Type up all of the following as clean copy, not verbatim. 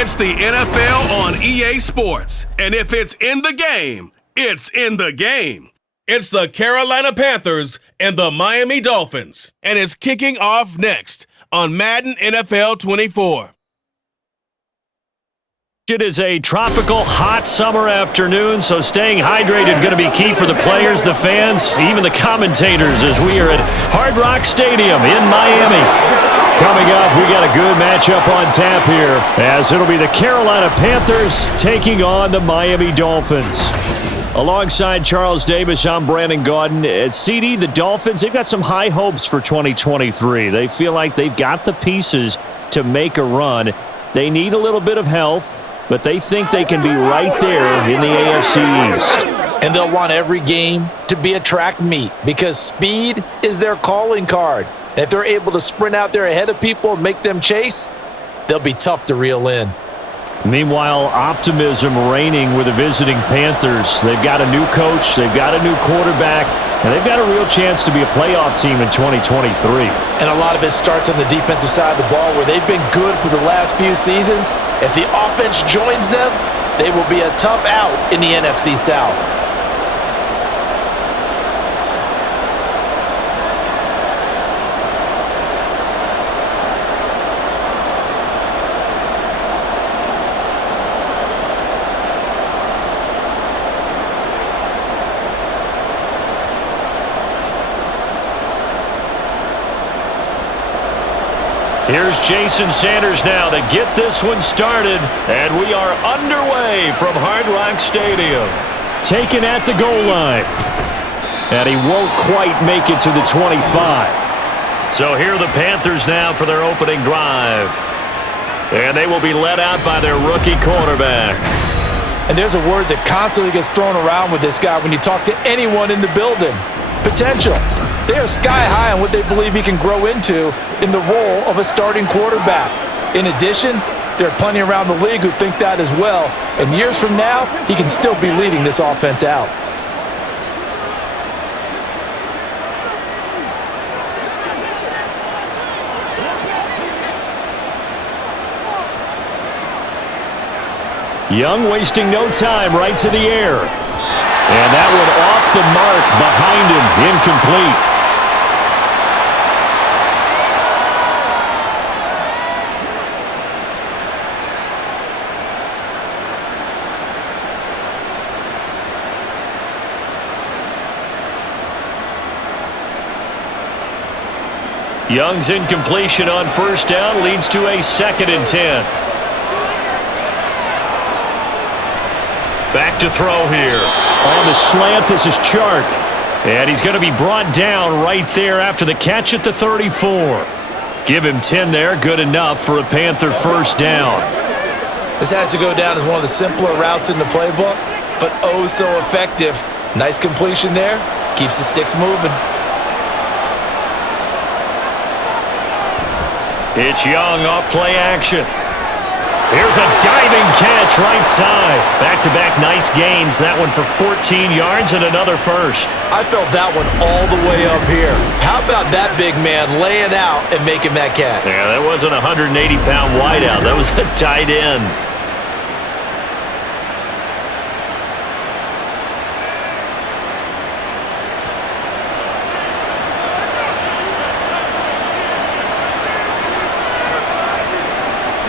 It's the NFL on EA Sports. And if it's in the game, it's in the game. It's the Carolina Panthers and the Miami Dolphins. And it's kicking off next on Madden NFL 24. It is a tropical, hot summer afternoon, so staying hydrated going to be key for the players, the fans, even the commentators as we are at Hard Rock Stadium in Miami. Coming up, we got a good matchup on tap here, as it'll be the Carolina Panthers taking on the Miami Dolphins. Alongside Charles Davis, I'm Brandon Gaudin. At CD, the Dolphins, they've got some high hopes for 2023. They feel like they've got the pieces to make a run. They need a little bit of health, but they think they can be right there in the AFC East. And they'll want every game to be a track meet because speed is their calling card. And if they're able to sprint out there ahead of people and make them chase, they'll be tough to reel in. Meanwhile, optimism reigning with the visiting Panthers. They've got a new coach, they've got a new quarterback, and they've got a real chance to be a playoff team in 2023. And a lot of it starts on the defensive side of the ball where they've been good for the last few seasons. If the offense joins them, they will be a tough out in the NFC South. Here's Jason Sanders now to get this one started, and we are underway from Hard Rock Stadium. Taken at the goal line, and he won't quite make it to the 25. So here are the Panthers now for their opening drive, and they will be led out by their rookie quarterback. And there's a word that constantly gets thrown around with this guy when you talk to anyone in the building: potential. They are sky high on what they believe he can grow into in the role of a starting quarterback. In addition, there are plenty around the league who think that as well. And years from now, he can still be leading this offense out. Young wasting no time, right to the air. And that one off the mark behind him, incomplete. Young's incompletion on first down leads to a 2nd and 10. Back to throw here. On the slant, this is Chark. And he's going to be brought down right there after the catch at the 34. Give him 10 there, good enough for a Panther first down. This has to go down as one of the simpler routes in the playbook, but oh so effective. Nice completion there. Keeps the sticks moving. It's Young off play action. Here's a diving catch right side. Back-to-back nice gains. That one for 14 yards and another first. I felt that one all the way up here. How about that big man laying out and making that catch? Yeah, that wasn't a 180-pound wideout. That was a tight end.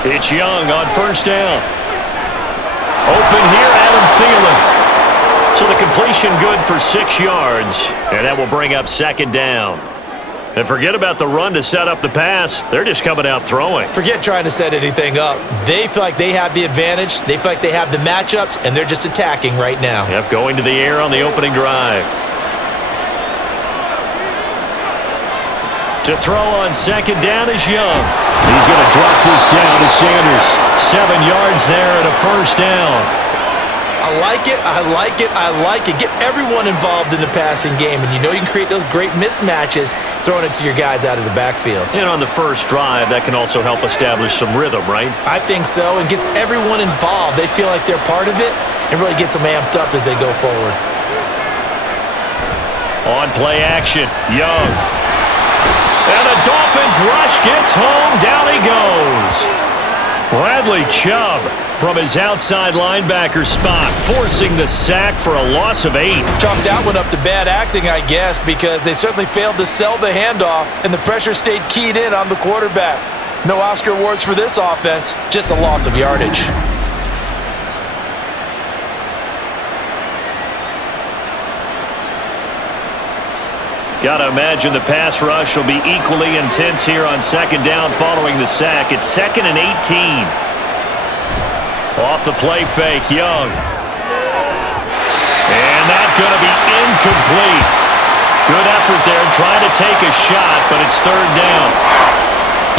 It's Young on first down. Open here, Adam Thielen. So the completion good for 6 yards, and that will bring up 2nd down. And forget about the run to set up the pass. They're just coming out throwing. Forget trying to set anything up. They feel like they have the advantage. They feel like they have the matchups, and they're just attacking right now. Yep, going to the air on the opening drive. To throw on 2nd down is Young. He's going to drop this down to Sanders. 7 yards there and a first down. I like it, I like it, I like it. Get everyone involved in the passing game, and you know you can create those great mismatches throwing it to your guys out of the backfield. And on the first drive, that can also help establish some rhythm, right? I think so, and gets everyone involved. They feel like they're part of it and really gets them amped up as they go forward. On play action, Young. And the Dolphins rush gets home. Down he goes. Bradley Chubb from his outside linebacker spot, forcing the sack for a loss of 8. Chalk that one up to bad acting, I guess, because they certainly failed to sell the handoff, and the pressure stayed keyed in on the quarterback. No Oscar awards for this offense, just a loss of yardage. Got to imagine the pass rush will be equally intense here on second down following the sack. It's 2nd and 18. Off the play fake, Young. And that's going to be incomplete. Good effort there trying to take a shot, but it's 3rd down.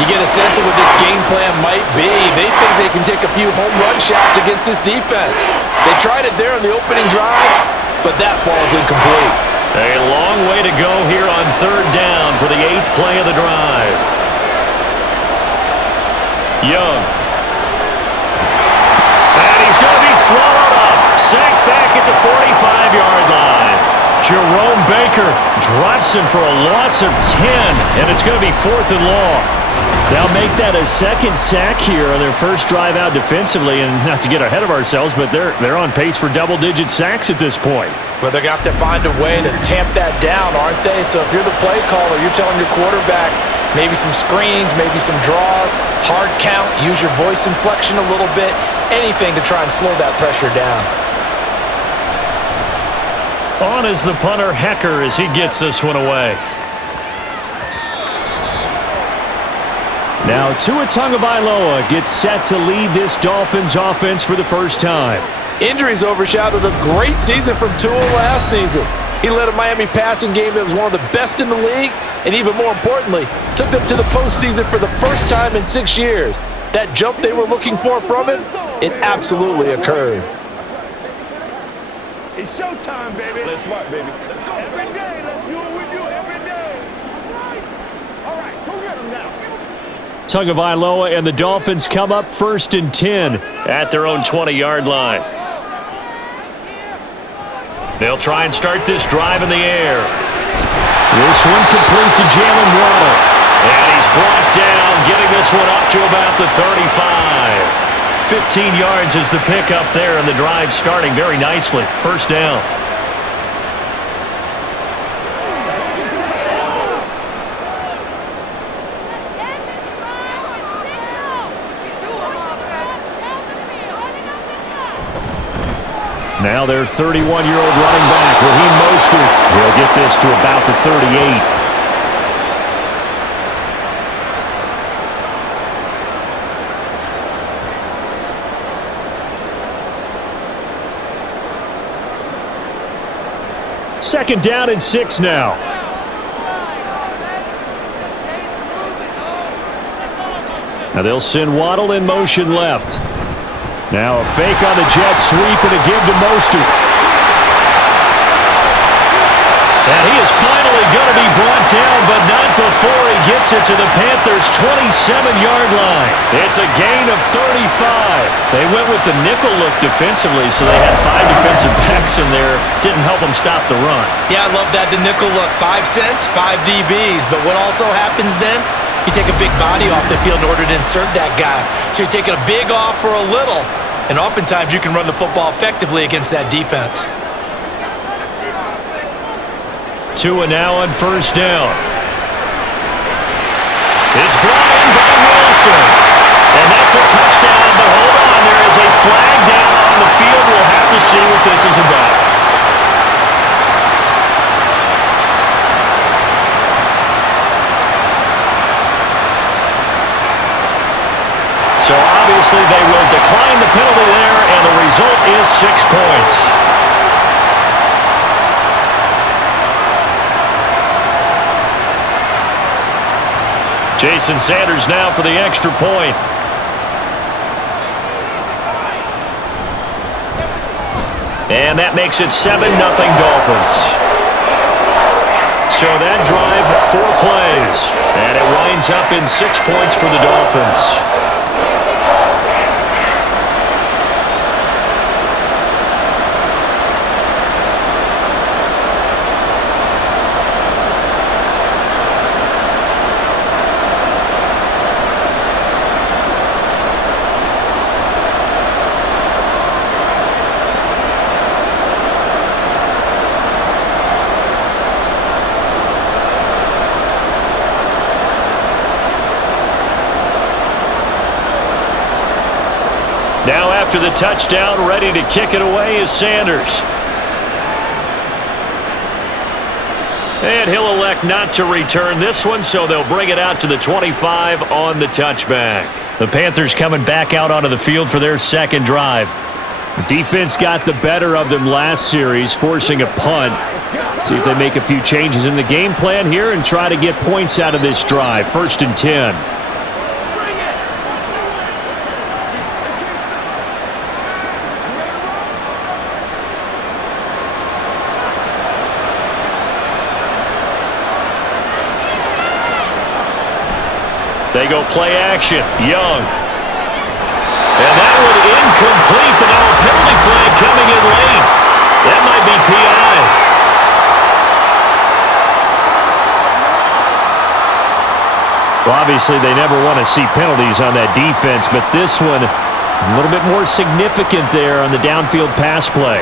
You get a sense of what this game plan might be. They think they can take a few home run shots against this defense. They tried it there on the opening drive, but that ball's incomplete. A long way to go here on 3rd down for the 8th play of the drive. Young. And he's going to be swallowed up. Sacked back at the 45-yard line. Jerome Baker drops him for a loss of 10, and it's going to be 4th and long. They'll make that a 2nd sack here on their first drive out defensively, and not to get ahead of ourselves, but they're on pace for double-digit sacks at this point. Well, they're going to have to find a way to tamp that down, aren't they? So if you're the play caller, you're telling your quarterback maybe some screens, maybe some draws, hard count, use your voice inflection a little bit, anything to try and slow that pressure down. On is the punter, Hecker, as he gets this one away. Now Tua Tagovailoa gets set to lead this Dolphins offense for the first time. Injuries overshadowed a great season from Tua last season. He led a Miami passing game that was one of the best in the league, and even more importantly, took them to the postseason for the first time in 6 years. That jump they were looking for from him, it absolutely occurred. It's showtime, baby. Let's work, baby. Let's go. Every day, let's do what we do every day. All right, go get him now. Tagovailoa and the Dolphins come up 1st and 10 at their own 20-yard line. They'll try and start this drive in the air. This one complete to Jalen Waddle. And he's brought down, getting this one up to about the 35. 15 yards is the pickup there, and the drive starting very nicely. 1st down. Now their 31-year-old running back, Raheem Mostert. He'll get this to about the 38. Second down and 6 now. Now they'll send Waddle in motion left. Now a fake on the jet sweep and a give to Mostert. And he is finally going to be brought down, but not before he gets it to the Panthers' 27-yard line. It's a gain of 35. They went with the nickel look defensively, so they had 5 defensive backs in there. Didn't help them stop the run. Yeah, I love that, the nickel look. 5 cents, 5 DBs. But what also happens then? You take a big body off the field in order to insert that guy. So you're taking a big off for a little. And oftentimes you can run the football effectively against that defense. Tua now on 1st down. It's brought in by Wilson. And that's a touchdown, but hold on, there is a flag down on the field. We'll have to see what this is about. So obviously they will decline the penalty there, and the result is 6 points. Jason Sanders now for the extra point. And that makes it 7-0 Dolphins. So that drive, 4 plays. And it winds up in 6 points for the Dolphins. after the touchdown. Ready to kick it away is Sanders. And he'll elect not to return this one, so they'll bring it out to the 25 on the touchback. The Panthers coming back out onto the field for their second drive. The defense got the better of them last series, forcing a punt. See if they make a few changes in the game plan here and try to get points out of this drive. 1st and 10. They go play action. Young. And that one incomplete, but now a penalty flag coming in late. That might be PI. Well, obviously, they never want to see penalties on that defense, but this one a little bit more significant there on the downfield pass play.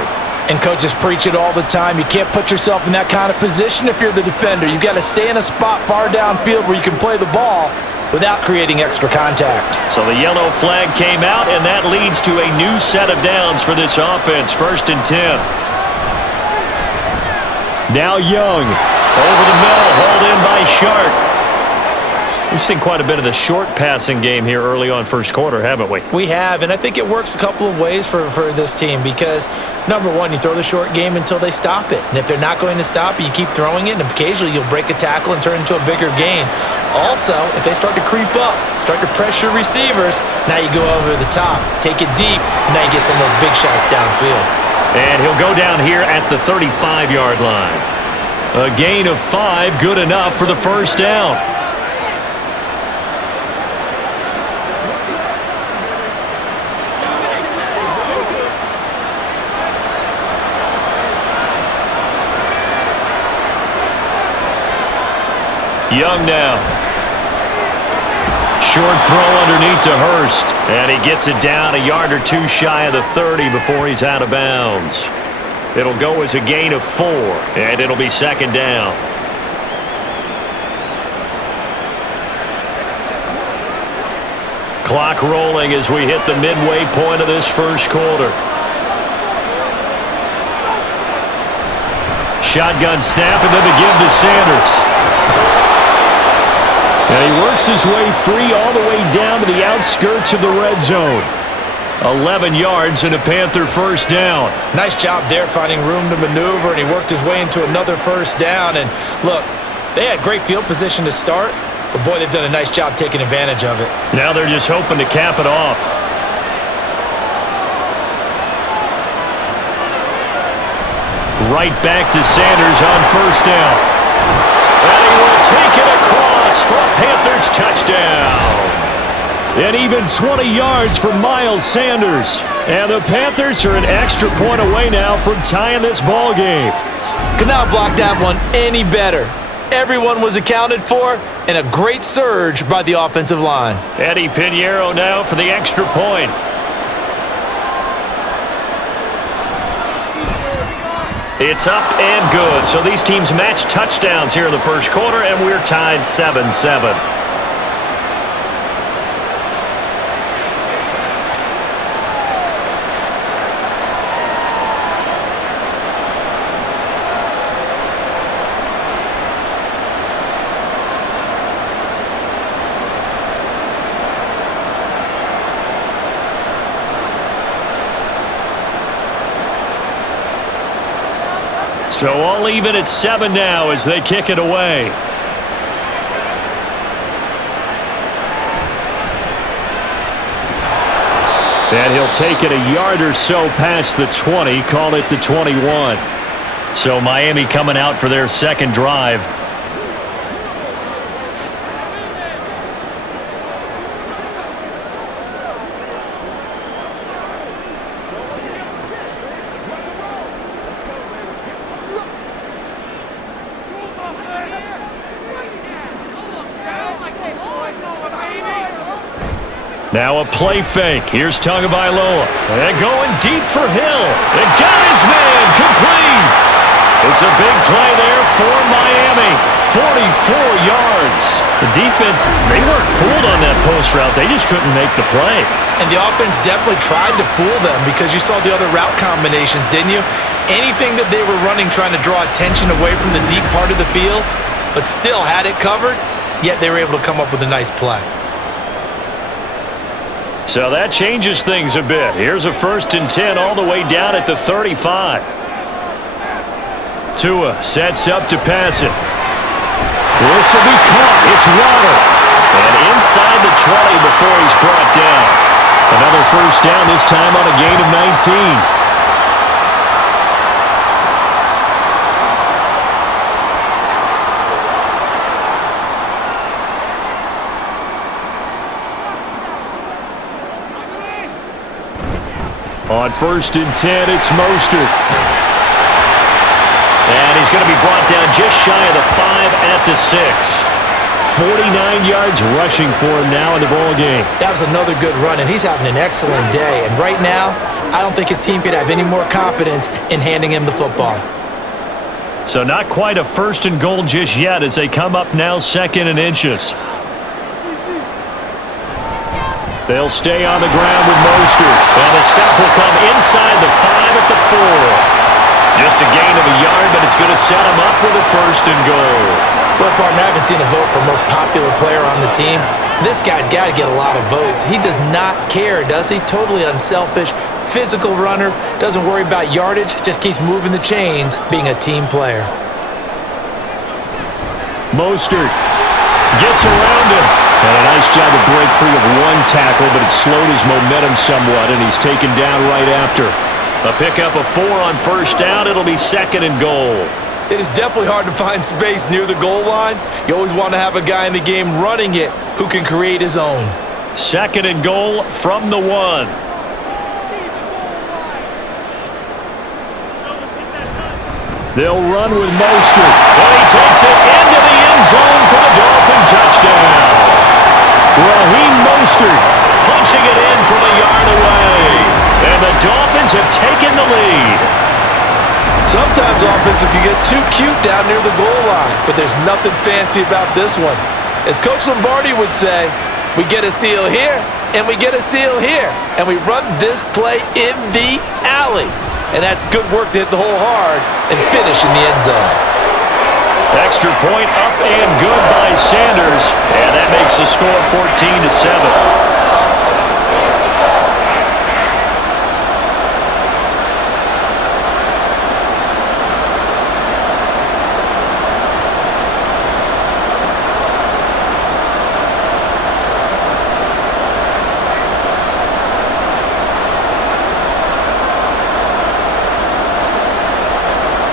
And coaches preach it all the time. You can't put yourself in that kind of position if you're the defender. You've got to stay in a spot far downfield where you can play the ball without creating extra contact. So the yellow flag came out, and that leads to a new set of downs for this offense. 1st and 10. Now Young. Over the middle, hauled in by Shark. We've seen quite a bit of the short passing game here early on first quarter, haven't we? We have, and I think it works a couple of ways for this team because, number one, you throw the short game until they stop it. And if they're not going to stop it, you keep throwing it, and occasionally you'll break a tackle and turn it into a bigger gain. Also, if they start to creep up, start to pressure receivers, now you go over the top, take it deep, and now you get some of those big shots downfield. And he'll go down here at the 35-yard line. A gain of 5, good enough for the first down. Young now. Short throw underneath to Hurst. And he gets it down a yard or two shy of the 30 before he's out of bounds. It'll go as a gain of 4, and it'll be 2nd down. Clock rolling as we hit the midway point of this first quarter. Shotgun snap, and then the give to Sanders. And he works his way free all the way down to the outskirts of the red zone. 11 yards and a Panther first down. Nice job there finding room to maneuver, and he worked his way into another first down. And look, they had great field position to start, but boy, they've done a nice job taking advantage of it. Now they're just hoping to cap it off. Right back to Sanders on first down. And he will take it across for a Panthers touchdown. And even 20 yards for Miles Sanders. And the Panthers are an extra point away now from tying this ball game. Could not block that one any better. Everyone was accounted for, and a great surge by the offensive line. Eddie Pinheiro now for the extra point. It's up and good. So these teams match touchdowns here in the first quarter, and we're tied 7-7. So all even at 7 now as they kick it away. And he'll take it a yard or so past the 20, call it the 21. So Miami coming out for their second drive. Now a play fake. Here's Tagovailoa. And going deep for Hill. And got his man complete. It's a big play there for Miami. 44 yards. The defense, they weren't fooled on that post route. They just couldn't make the play. And the offense definitely tried to fool them because you saw the other route combinations, didn't you? Anything that they were running trying to draw attention away from the deep part of the field, but still had it covered, yet they were able to come up with a nice play. So that changes things a bit. Here's a 1st and 10 all the way down at the 35. Tua sets up to pass it. This will be caught. It's Waddle. And inside the 20 before he's brought down. Another 1st down, this time on a gain of 19. On 1st and 10, it's Mostert. And he's going to be brought down just shy of the 5 at the 6. 49 yards rushing for him now in the ball game. That was another good run, and he's having an excellent day. And right now, I don't think his team could have any more confidence in handing him the football. So not quite a 1st and goal just yet as they come up now 2nd and inches. They'll stay on the ground with Mostert. And the stop will come inside the 5 at the 4. Just a gain of a yard, but it's going to set him up with a 1st and goal. Well, partner, I haven't seen a vote for most popular player on the team. This guy's got to get a lot of votes. He does not care, does he? Totally unselfish, physical runner, doesn't worry about yardage, just keeps moving the chains, being a team player. Mostert gets around him. And a nice job to break free of one tackle, but it slowed his momentum somewhat, and he's taken down right after. A pickup of 4 on 1st down. It'll be 2nd and goal. It is definitely hard to find space near the goal line. You always want to have a guy in the game running it who can create his own. 2nd and goal from the 1. They'll run with Mostert. And he takes it into the end zone for the Dolphin touchdown. Raheem Mostert punching it in from a yard away. And the Dolphins have taken the lead. Sometimes offenses can get too cute down near the goal line, but there's nothing fancy about this one. As Coach Lombardi would say, we get a seal here, and we get a seal here, and we run this play in the alley. And that's good work to hit the hole hard and finish in the end zone. Extra point up and good by Sanders, and that makes the score 14-7.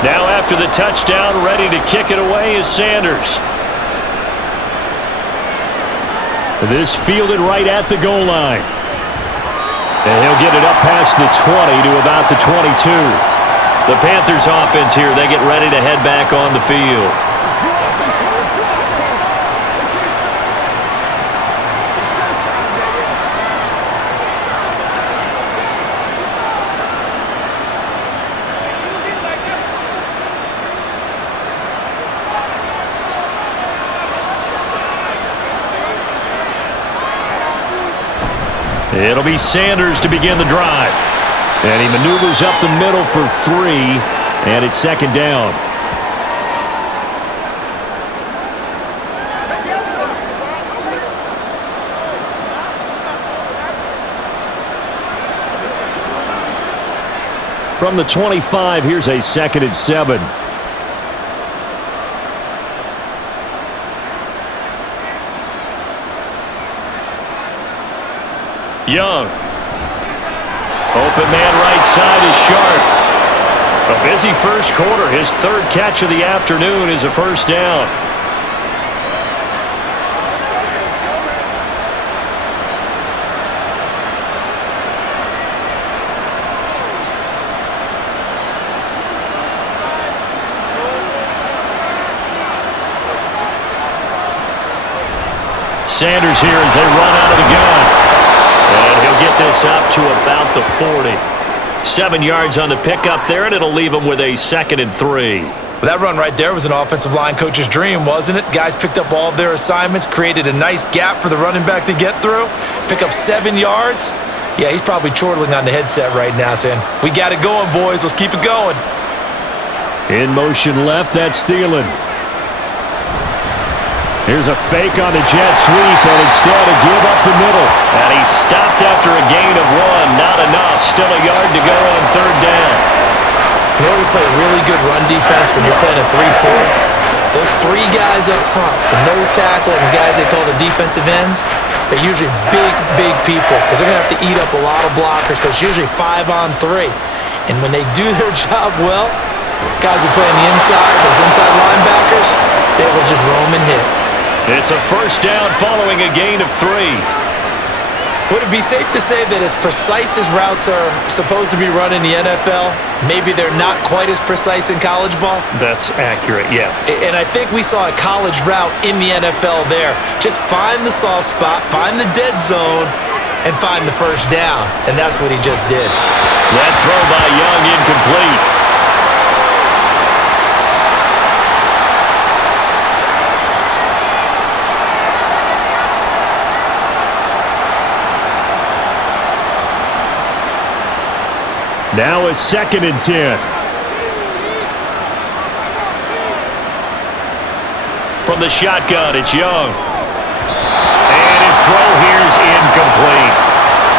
Now after the touchdown, ready to kick it away is Sanders. This fielded right at the goal line. And he'll get it up past the 20 to about the 22. The Panthers offense here, they get ready to head back on the field. It'll be Sanders to begin the drive. And he maneuvers up the middle for 3, and it's 2nd down. From the 25, here's a 2nd and 7. Young. Open man right side is Sharp. A busy first quarter. His 3rd catch of the afternoon is a 1st down. Sanders here as they run out of the gun. And he'll get this up to about the 40. 7 yards on the pickup there, and it'll leave them with a 2nd and 3. Well, that run right there was an offensive line coach's dream, wasn't it? Guys picked up all of their assignments, created a nice gap for the running back to get through, pick up 7 yards. Yeah, he's probably chortling on the headset right now saying, we got it going, boys. Let's keep it going. In motion left, that's Thielen. Here's a fake on the jet sweep, and instead a give up the middle. And he stopped after a gain of 1. Not enough. Still a yard to go on 3rd down. You know when you play really good run defense when you're playing a 3-4? Those 3 guys up front, the nose tackle and the guys they call the defensive ends, they're usually big people because they're going to have to eat up a lot of blockers because it's usually 5 on 3. And when they do their job well, guys who play on the inside, those inside linebackers, they will just roam and hit. It's a 1st down following a gain of 3. Would it be safe to say that as precise as routes are supposed to be run in the NFL, maybe they're not quite as precise in college ball? That's accurate, yeah. And I think we saw a college route in the NFL there. Just find the soft spot, find the dead zone, and find the 1st down. And that's what he just did. That throw by Young incomplete. Now a 2nd and 10. From the shotgun, it's Young. And his throw here's incomplete.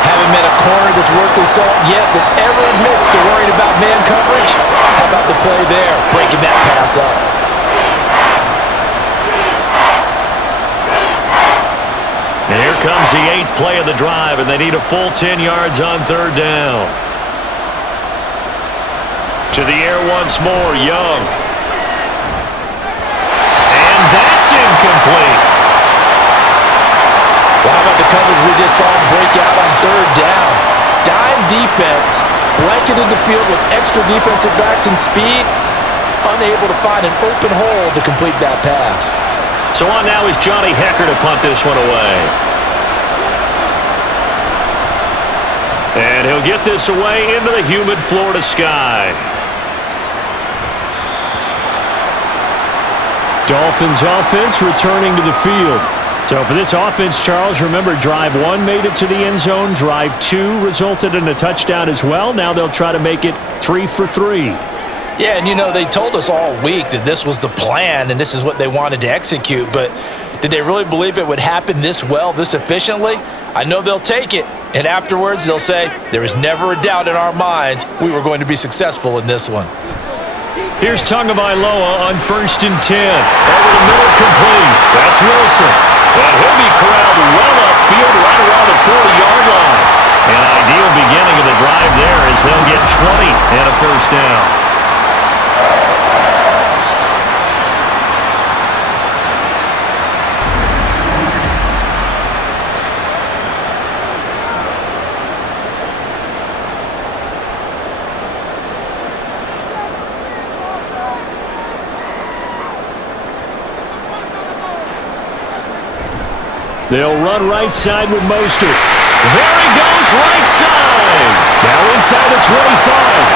Haven't met a corner that's worth his salt yet that ever admits to worrying about man coverage. How about the play there, breaking that pass up? And here comes the 8th play of the drive, and they need a full 10 yards on 3rd down. To the air once more, Young. And that's incomplete. Well, how about the coverage we just saw him break out on 3rd down? Dime defense, blanketed the field with extra defensive backs and speed, unable to find an open hole to complete that pass. So on now is Johnny Hecker to punt this one away. And he'll get this away into the humid Florida sky. Dolphins offense returning to the field. So for this offense, Charles, remember drive 1 made it to the end zone. Drive 2 resulted in a touchdown as well. Now they'll try to make it 3 for 3. Yeah, and you know, they told us all week that this was the plan and this is what they wanted to execute, but did they really believe it would happen this well, this efficiently? I know they'll take it, and afterwards they'll say, there was never a doubt in our minds we were going to be successful in this one. Here's Tagovailoa on 1st and 10. Over the middle, complete. That's Wilson. And he'll be corralled well upfield right around the 40-yard line. An ideal beginning of the drive there as they'll get 20 and a 1st down. They'll run right side with Mostert. There he goes, right side. Now inside the 25.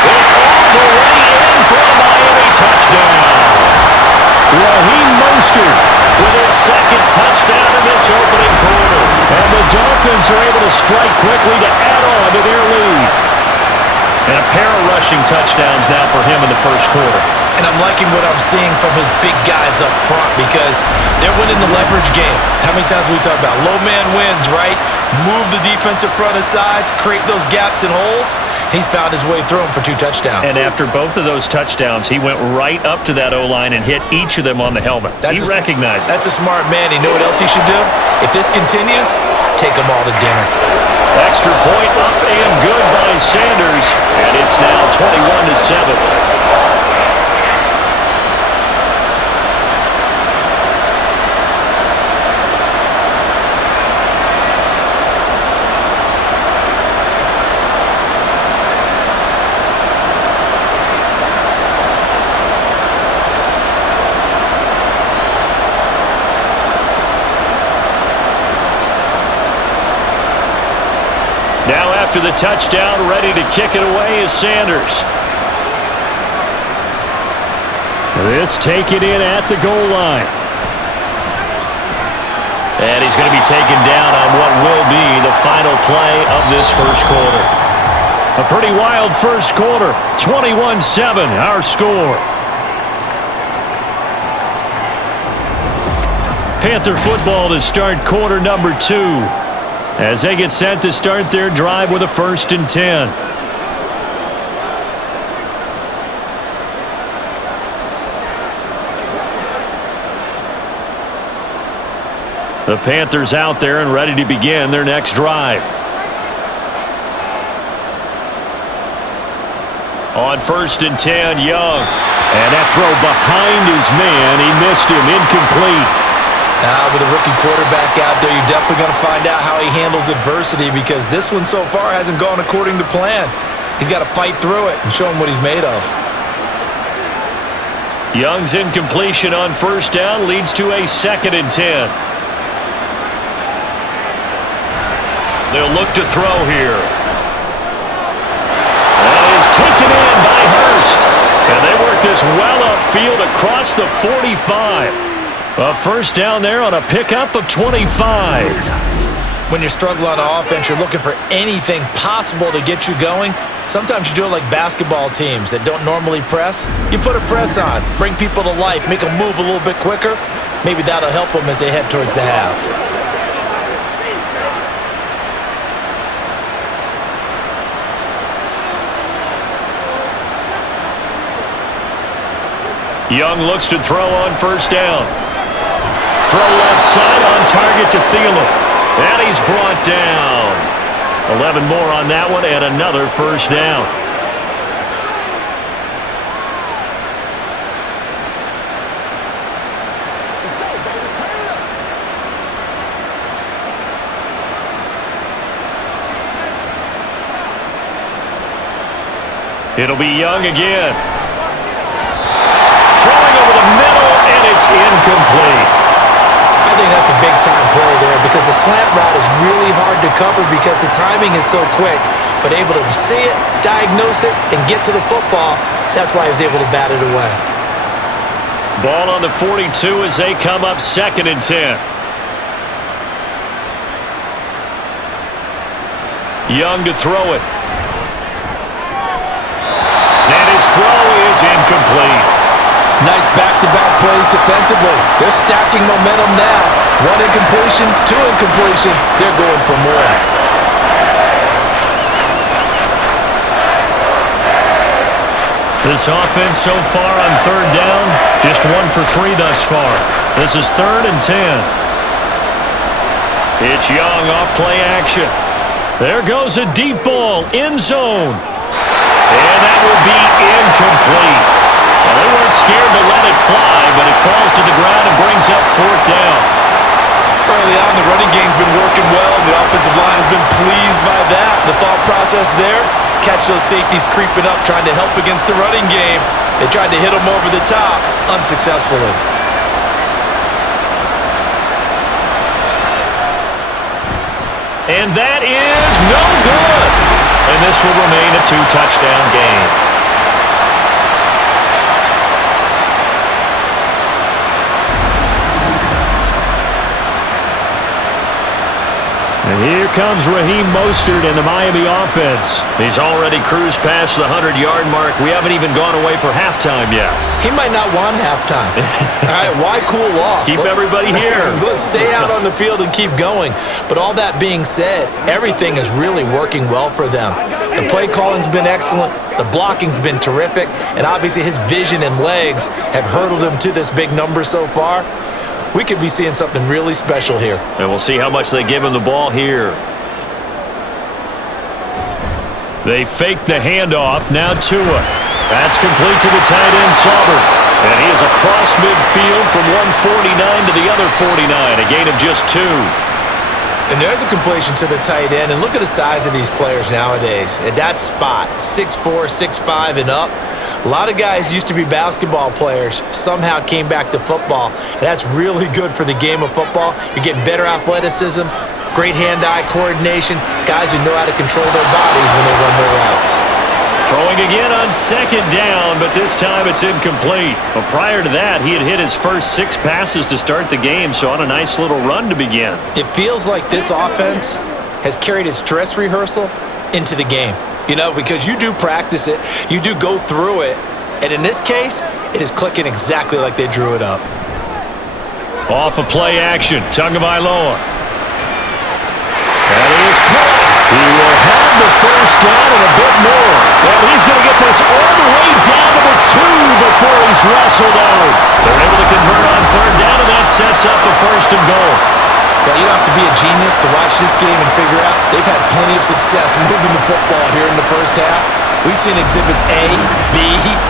And all the way in for a Miami touchdown. Raheem Mostert with his 2nd touchdown in this opening quarter. And the Dolphins are able to strike quickly to add on to their lead. And a pair of rushing touchdowns now for him in the 1st quarter. And I'm liking what I'm seeing from his big guys up front because they're winning the leverage game. How many times we talk about low man wins, right? Move the defensive front aside, create those gaps and holes. He's found his way through them for 2 touchdowns. And after both of those touchdowns, he went right up to that O-line and hit each of them on the helmet. He recognized it. That's a smart man. You know what else he should do? If this continues, take them all to dinner. Extra point up and good by Sanders. And it's now 21-7. after the touchdown, ready to kick it away is Sanders. This taken in at the goal line. And he's going to be taken down on what will be the final play of this first quarter. A pretty wild first quarter. 21-7, our score. Panther football to start quarter number 2 as they get set to start their drive with a 1st and 10. The Panthers out there and ready to begin their next drive. On 1st and 10, Young. And that throw behind his man. He missed him. Incomplete. With a rookie quarterback out there, you're definitely going to find out how he handles adversity because this one so far hasn't gone according to plan. He's got to fight through it and show him what he's made of. Young's incompletion on 1st down leads to a 2nd and 10. They'll look to throw here. That is taken in by Hurst. And they work this well upfield across the 45. A 1st down there on a pickup of 25. When you're struggling on offense, you're looking for anything possible to get you going. Sometimes you do it like basketball teams that don't normally press. You put a press on, bring people to life, make them move a little bit quicker. Maybe that'll help them as they head towards the half. Young looks to throw on 1st down. Throw left side on target to Thielen. And he's brought down. 11 more on that one and another 1st down. Let's go, baby. Turn it up. It'll be Young again. Throwing over the middle, and it's incomplete. I think that's a big-time play there because the slant route is really hard to cover because the timing is so quick. But able to see it, diagnose it, and get to the football, that's why he was able to bat it away. Ball on the 42 as they come up 2nd and 10. Young to throw it. And his throw is incomplete. Nice back-to-back plays defensively. They're stacking momentum now. 1 incompletion, 2 incompletion. They're going for more. This offense so far on 3rd down, just 1 for 3 thus far. This is 3rd and 10. It's Young off play action. There goes a deep ball, end zone. And that will be incomplete. Well, they weren't scared to let it fly, but it falls to the ground and brings up 4th down. Early on, the running game's been working well, and the offensive line has been pleased by that. The thought process there, catch those safeties creeping up, trying to help against the running game. They tried to hit them over the top, unsuccessfully. And that is no good. And this will remain a 2-touchdown game. And here comes Raheem Mostert in the Miami offense. He's already cruised past the 100-yard mark. We haven't even gone away for halftime yet. He might not want halftime. All right, why cool off? Keep everybody here. Let's stay out on the field and keep going. But all that being said, everything is really working well for them. The play calling's been excellent. The blocking's been terrific. And obviously his vision and legs have hurdled him to this big number so far. We could be seeing something really special here. And we'll see how much they give him the ball here. They fake the handoff. Now Tua. That's complete to the tight end, Sauber. And he is across midfield from 149 to the other 49. A gain of just 2. And there's a completion to the tight end. And look at the size of these players nowadays. At that spot, 6'4", 6'5", and up. A lot of guys used to be basketball players, somehow came back to football. And that's really good for the game of football. You're getting better athleticism, Great hand-eye coordination, guys who know how to control their bodies when they run their routes. Throwing again on second down, but this time it's incomplete. Well, prior to that, he had hit his first 6 passes to start the game, so on a nice little run to begin. It feels like this offense has carried its dress rehearsal into the game. You know, because you do practice it, you do go through it, and in this case, it is clicking exactly like they drew it up. Off of play action, Tagovailoa. That is caught. He will have the first down and a bit more. And he's going to get this all the way down to the 2 before he's wrestled out. They're able to convert on third down, and that sets up a first and goal. Well, you don't have to be a genius to watch this game and figure out they've had plenty of success moving the football here in the first half. We've seen exhibits A, B,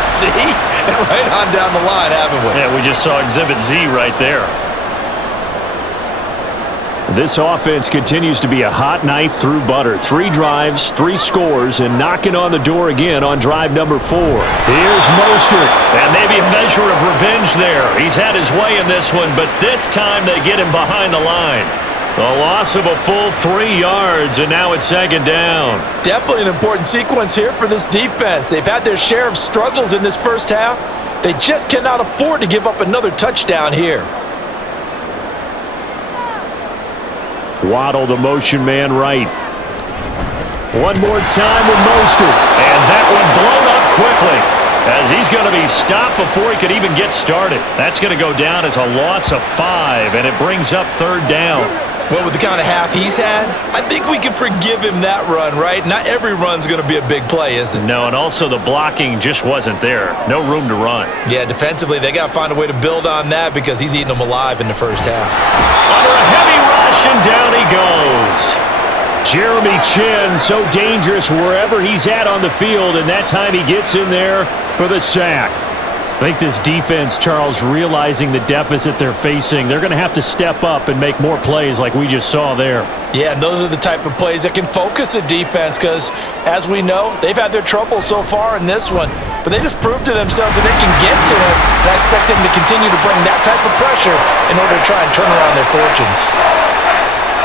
C, and right on down the line, haven't we? Yeah, we just saw exhibit Z right there. This offense continues to be a hot knife through butter. 3 drives, 3 scores, and knocking on the door again on drive number 4. Here's Mostert. And maybe a measure of revenge there. He's had his way in this one, but this time they get him behind the line. A loss of a full 3 yards, and now it's second down. Definitely an important sequence here for this defense. They've had their share of struggles in this first half. They just cannot afford to give up another touchdown here. Waddle, the motion man right. One more time with Mostert. And that one blown up quickly as he's going to be stopped before he could even get started. That's going to go down as a loss of 5, and it brings up third down. Well, with the kind of half he's had, I think we can forgive him that run, right? Not every run's going to be a big play, is it? No, and also the blocking just wasn't there. No room to run. Yeah, defensively, they got to find a way to build on that because he's eating them alive in the first half. Under a heavy rush, and down he goes. Jeremy Chin, so dangerous wherever he's at on the field, and that time he gets in there for the sack. I think this defense, Charles, realizing the deficit they're facing, they're going to have to step up and make more plays like we just saw there. Yeah, and those are the type of plays that can focus a defense because, as we know, they've had their trouble so far in this one. But they just proved to themselves that they can get to him. And I expect them to continue to bring that type of pressure in order to try and turn around their fortunes.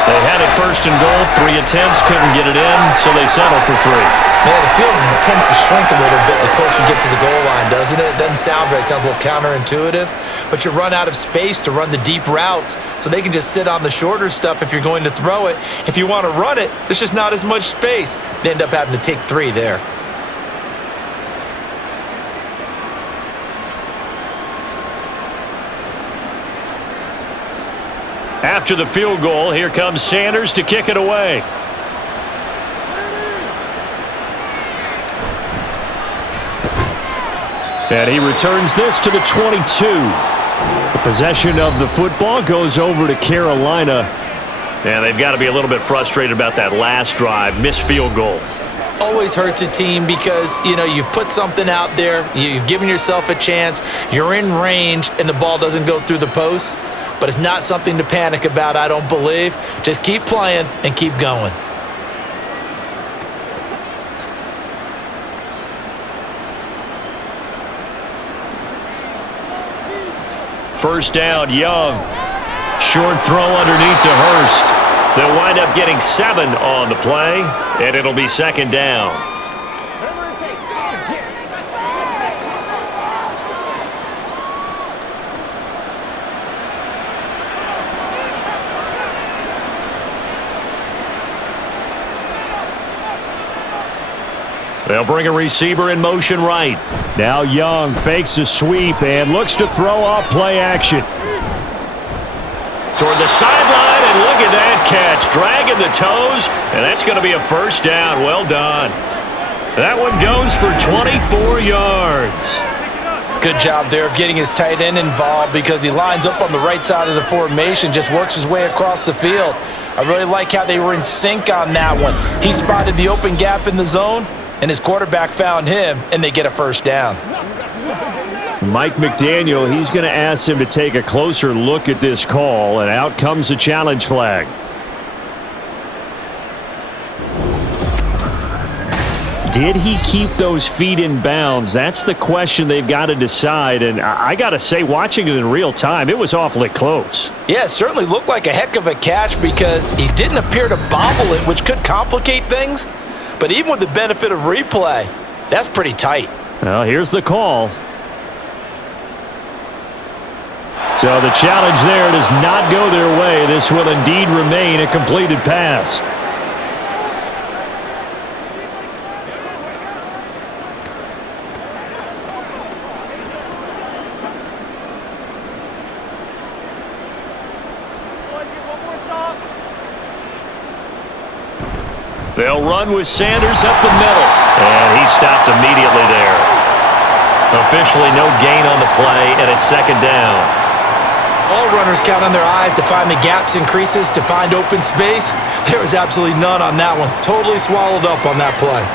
They had it first and goal, 3 attempts, couldn't get it in, so they settle for 3. Yeah, the field tends to shrink a little bit the closer you get to the goal line, doesn't it? It doesn't sound right. It sounds a little counterintuitive. But you run out of space to run the deep routes, so they can just sit on the shorter stuff if you're going to throw it. If you want to run it, there's just not as much space. They end up having to take 3 there. After the field goal, here comes Sanders to kick it away. And he returns this to the 22. The possession of the football goes over to Carolina. And they've got to be a little bit frustrated about that last drive, missed field goal. Always hurts a team because, you know, you've put something out there, you've given yourself a chance, you're in range, and the ball doesn't go through the posts. But it's not something to panic about, I don't believe. Just keep playing and keep going. First down, Young. Short throw underneath to Hurst. They'll wind up getting 7 on the play, and it'll be second down. They'll bring a receiver in motion right. Now Young fakes a sweep and looks to throw off play action. Toward the sideline, and look at that catch. Dragging the toes, and that's going to be a first down. Well done. That one goes for 24 yards. Good job there of getting his tight end involved because he lines up on the right side of the formation, just works his way across the field. I really like how they were in sync on that one. He spotted the open gap in the zone, and his quarterback found him, and they get a first down. Mike McDaniel, he's going to ask him to take a closer look at this call, and out comes the challenge flag. Did he keep those feet in bounds? That's the question they've got to decide. And I got to say, watching it in real time, it was awfully close. Yeah, it certainly looked like a heck of a catch because he didn't appear to bobble it, which could complicate things. But even with the benefit of replay, that's pretty tight. Well, here's the call. So the challenge there does not go their way. This will indeed remain a completed pass. They'll run with Sanders up the middle. And he stopped immediately there. Officially no gain on the play, and it's second down. All runners count on their eyes to find the gaps and creases, to find open space. There was absolutely none on that one. Totally swallowed up on that play.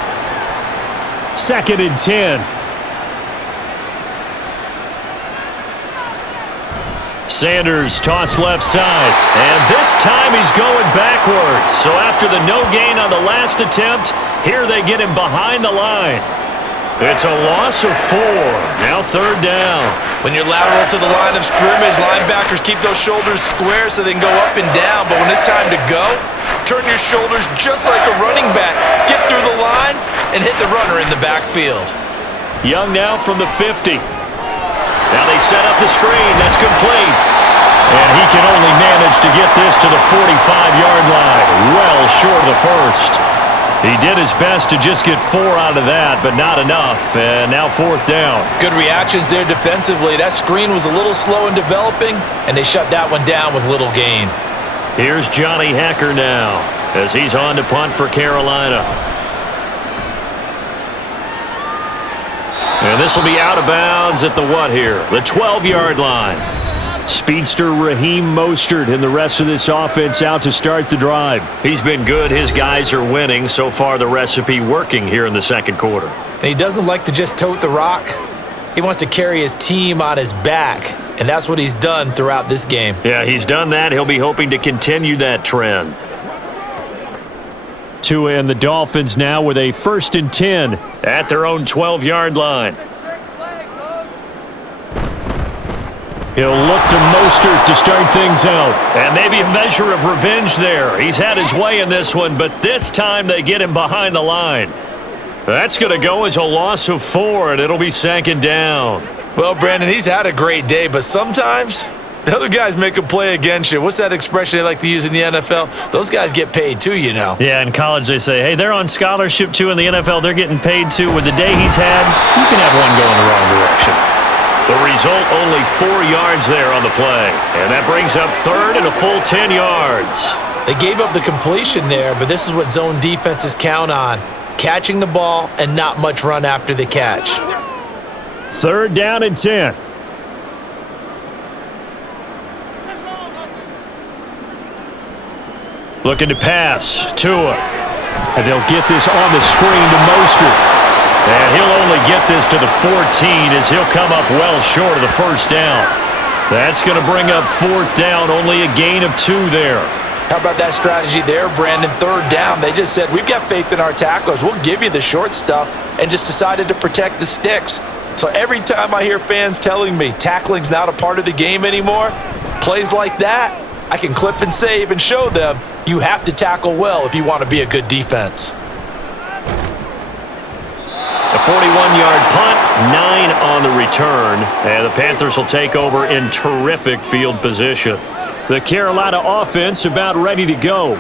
2nd and 10. Sanders toss left side, and this time he's going backwards. So after the no gain on the last attempt, here they get him behind the line. It's a loss of 4. Now 3rd down. When you're lateral to the line of scrimmage, linebackers keep those shoulders square so they can go up and down. But when it's time to go, turn your shoulders just like a running back. Get through the line and hit the runner in the backfield. Young now from the 50. Now they set up the screen. That's complete. And he can only manage to get this to the 45-yard line. Well short of the first. He did his best to just get 4 out of that, but not enough. And now 4th down. Good reactions there defensively. That screen was a little slow in developing, and they shut that one down with little gain. Here's Johnny Hecker now as he's on to punt for Carolina. And this will be out of bounds at the what here? The 12-yard line. Speedster Raheem Mostert and the rest of this offense out to start the drive. He's been good. His guys are winning. So far, the recipe working here in the second quarter. And he doesn't like to just tote the rock. He wants to carry his team on his back, and that's what he's done throughout this game. Yeah, he's done that. He'll be hoping to continue that trend. Tua and the Dolphins now with a 1st and 10 at their own 12-yard line. He'll look to Mostert to start things out. And maybe a measure of revenge there. He's had his way in this one, but this time they get him behind the line. That's going to go as a loss of 4, and it'll be 2nd down. Well, Brandon, he's had a great day, but sometimes the other guys make a play against you. What's that expression they like to use in the NFL? Those guys get paid too, you know. Yeah, in college they say, hey, they're on scholarship too. In the NFL, they're getting paid too. With the day he's had, you can have one go in the wrong direction. The result, only 4 yards there on the play. And that brings up 3rd and a full 10 yards. They gave up the completion there, but this is what zone defenses count on. Catching the ball and not much run after the catch. 3rd down and 10. Looking to pass. Tua. And they'll get this on the screen to Mostert. And he'll only get this to the 14 as he'll come up well short of the 1st down. That's going to bring up 4th down, only a gain of 2 there. How about that strategy there, Brandon? 3rd down, they just said, we've got faith in our tacklers. We'll give you the short stuff, and just decided to protect the sticks. So every time I hear fans telling me tackling's not a part of the game anymore, plays like that, I can clip and save and show them you have to tackle well if you want to be a good defense. A 41-yard punt, 9 on the return, and the Panthers will take over in terrific field position. The Carolina offense about ready to go.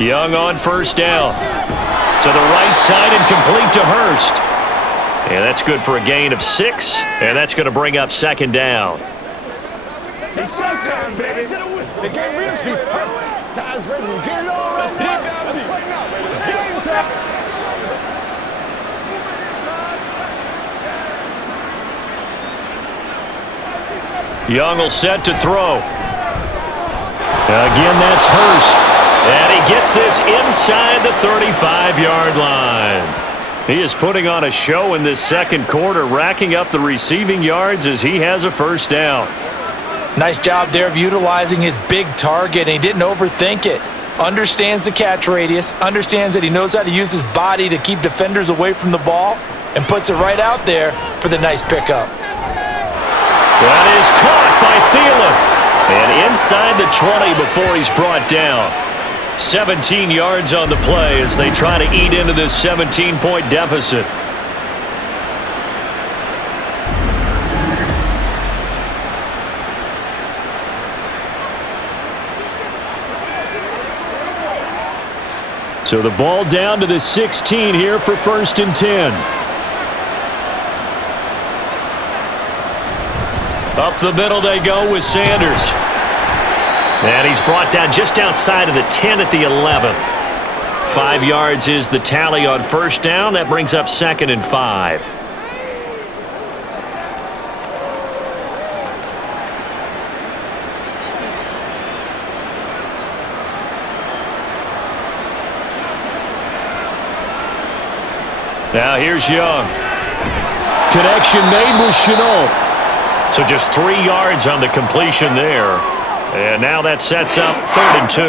Young on 1st down. To the right side and complete to Hurst. And that's good for a gain of 6, and that's going to bring up 2nd down. It's showtime, baby. The game is here. Guys ready to get it on right now. Let's play now, baby. It's game time. Young will set to throw. Again, that's Hurst. And he gets this inside the 35-yard line. He is putting on a show in this second quarter, racking up the receiving yards as he has a first down. Nice job there of utilizing his big target, and he didn't overthink it. Understands the catch radius, understands that he knows how to use his body to keep defenders away from the ball, and puts it right out there for the nice pickup. That is caught by Thielen. And inside the 20 before he's brought down. 17 yards on the play as they try to eat into this 17-point deficit. So the ball down to the 16 here for 1st and 10. Up the middle they go with Sanders. And he's brought down just outside of the 10 at the 11. 5 yards is the tally on first down. That brings up 2nd and 5. Now here's Young. Connection made with Chenault. So just 3 yards on the completion there. And now that sets up 3rd and 2.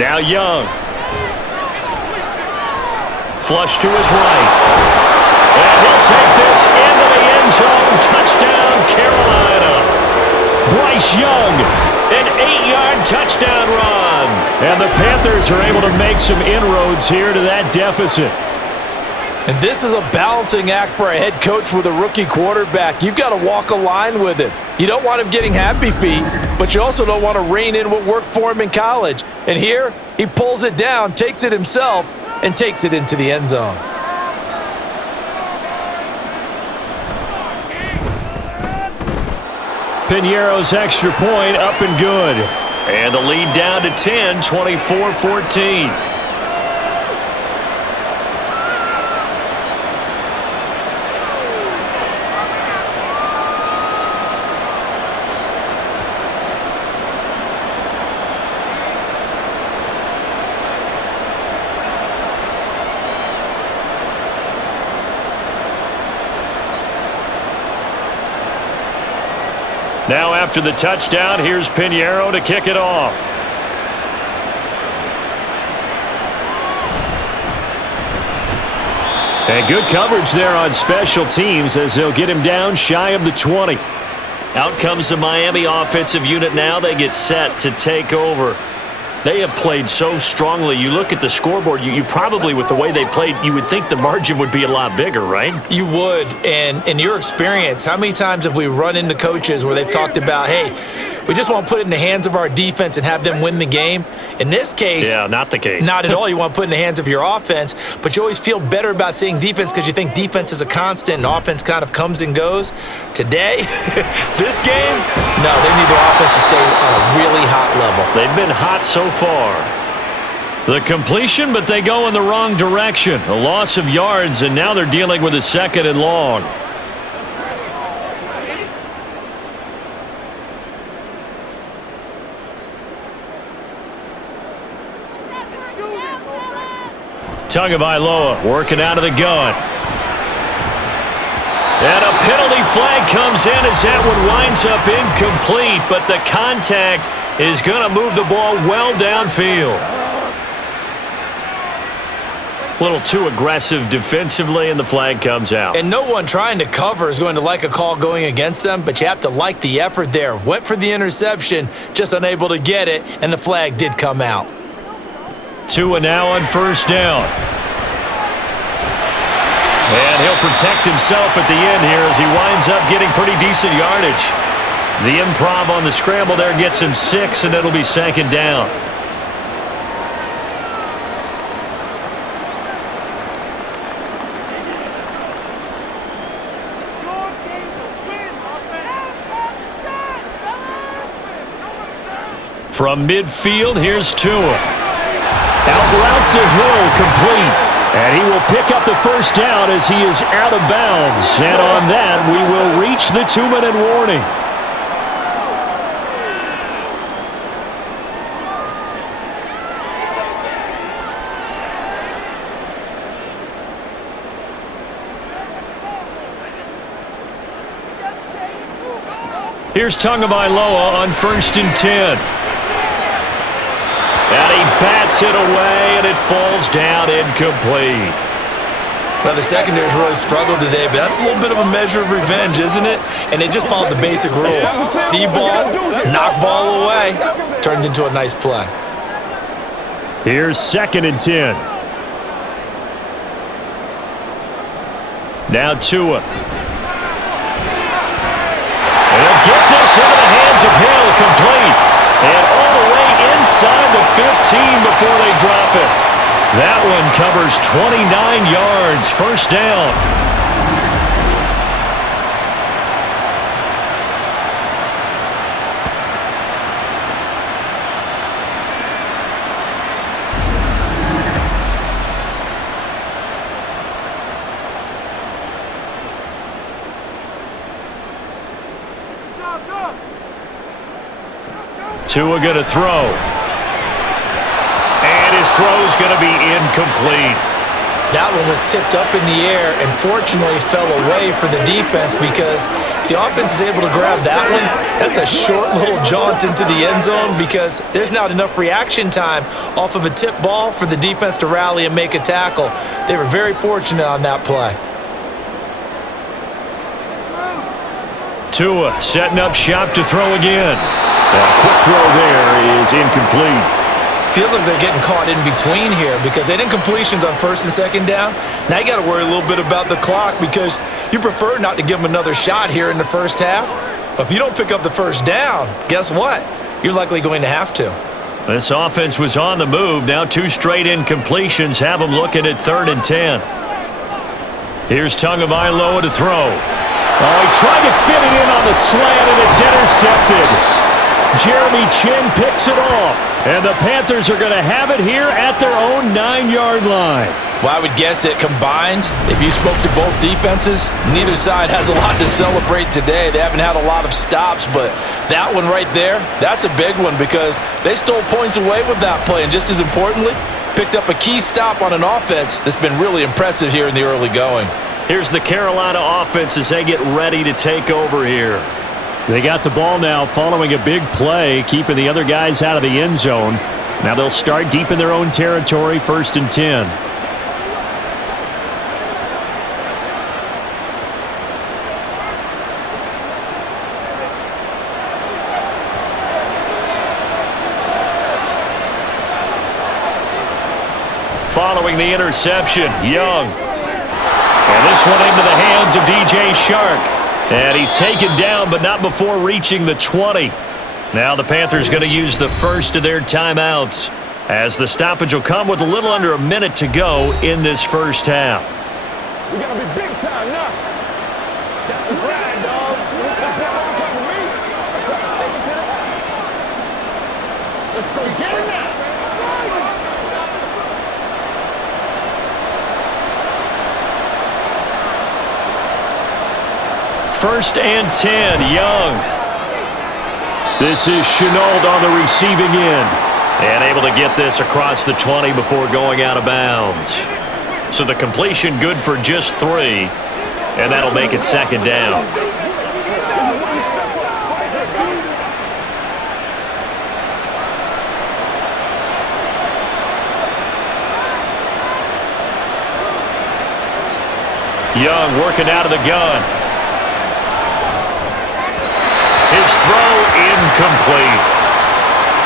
Now Young. Flush to his right. And he'll take this into the end zone. Touchdown, Carolina. Bryce Young, an 8-yard touchdown run. And the Panthers are able to make some inroads here to that deficit. And this is a balancing act for a head coach with a rookie quarterback. You've got to walk a line with him. You don't want him getting happy feet, but you also don't want to rein in what worked for him in college. And here, he pulls it down, takes it himself, and takes it into the end zone. Piñeiro's extra point up and good. And the lead down to 10, 24-14. Now after the touchdown, here's Piñeiro to kick it off. And good coverage there on special teams as they'll get him down shy of the 20. Out comes the Miami offensive unit now. They get set to take over. They have played so strongly. You look at the scoreboard, you probably, with the way they played, you would think the margin would be a lot bigger, right? You would. And in your experience, how many times have we run into coaches where they've talked about, hey, we just want to put it in the hands of our defense and have them win the game? In this case, yeah, not the case. Not at all. You want to put it in the hands of your offense, but you always feel better about seeing defense because you think defense is a constant and offense kind of comes and goes. Today, this game, no, they need their offense to stay on a really hot level. They've been hot so far. The completion, but they go in the wrong direction. A loss of yards, and now they're dealing with a 2nd and long. Tagovailoa working out of the gun. And a penalty flag comes in as that one winds up incomplete, but the contact is going to move the ball well downfield. A little too aggressive defensively, and the flag comes out. And no one trying to cover is going to like a call going against them, but you have to like the effort there. Went for the interception, just unable to get it, and the flag did come out. 2 and now on first down. And he'll protect himself at the end here as he winds up getting pretty decent yardage. The improv on the scramble there gets him 6, and it'll be 2nd down. From midfield, here's Tua. Out route to Hill, complete. And he will pick up the first down as he is out of bounds. And on that, we will reach the 2-minute warning. Here's Tagovailoa on 1st and 10. And he bats it away, and it falls down incomplete. Well, the secondary's really struggled today, but that's a little bit of a measure of revenge, isn't it? And they just followed the basic rules. See ball, knock ball away. Turns into a nice play. Here's 2nd and 10. Now Tua. They'll get this into the hands of Hill, complete. And all the way inside the 15 before they drop it. That one covers 29 yards, first down. Tua going to throw. And his throw's going to be incomplete. That one was tipped up in the air and fortunately fell away for the defense, because if the offense is able to grab that one, that's a short little jaunt into the end zone, because there's not enough reaction time off of a tip ball for the defense to rally and make a tackle. They were very fortunate on that play. Tua setting up shop to throw again. A quick throw there is incomplete. Feels like they're getting caught in between here, because they didn't completions on 1st and 2nd down. Now you got to worry a little bit about the clock, because you prefer not to give them another shot here in the first half. But if you don't pick up the first down, guess what? You're likely going to have to. This offense was on the move. Now 2 straight incompletions have them looking at 3rd and 10. Here's Tagovailoa to throw. Oh, he tried to fit it in on the slant, and it's intercepted. Jeremy Chin picks it off, and the Panthers are going to have it here at their own 9-yard line. Well, I would guess it combined, if you spoke to both defenses, neither side has a lot to celebrate today. They haven't had a lot of stops, but that one right there, that's a big one, because they stole points away with that play, and just as importantly, picked up a key stop on an offense that's been really impressive here in the early going. Here's the Carolina offense as they get ready to take over here. They got the ball now following a big play, keeping the other guys out of the end zone. Now they'll start deep in their own territory, 1st and 10. Following the interception, Young. And this one into the hands of DJ Shark. And he's taken down, but not before reaching the 20. Now the Panthers going to use the first of their timeouts, as the stoppage will come with a little under a minute to go in this first half. We got to be big time now. That's right, dog. That's not what come to me. Take it to the... Let's go get it now. 1st and 10, Young. This is Chenault on the receiving end. And able to get this across the 20 before going out of bounds. So the completion good for just 3. And that'll make it 2nd down. Young working out of the gun. His throw incomplete.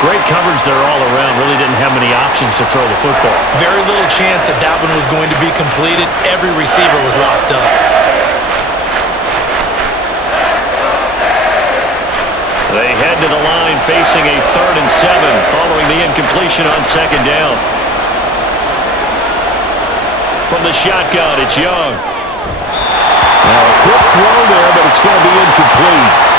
Great coverage there all around. Really didn't have many options to throw the football. Very little chance that that one was going to be completed. Every receiver was locked up. They head to the line facing a 3rd and 7 following the incompletion on 2nd down. From the shotgun, it's Young. Now a quick throw there, but it's going to be incomplete.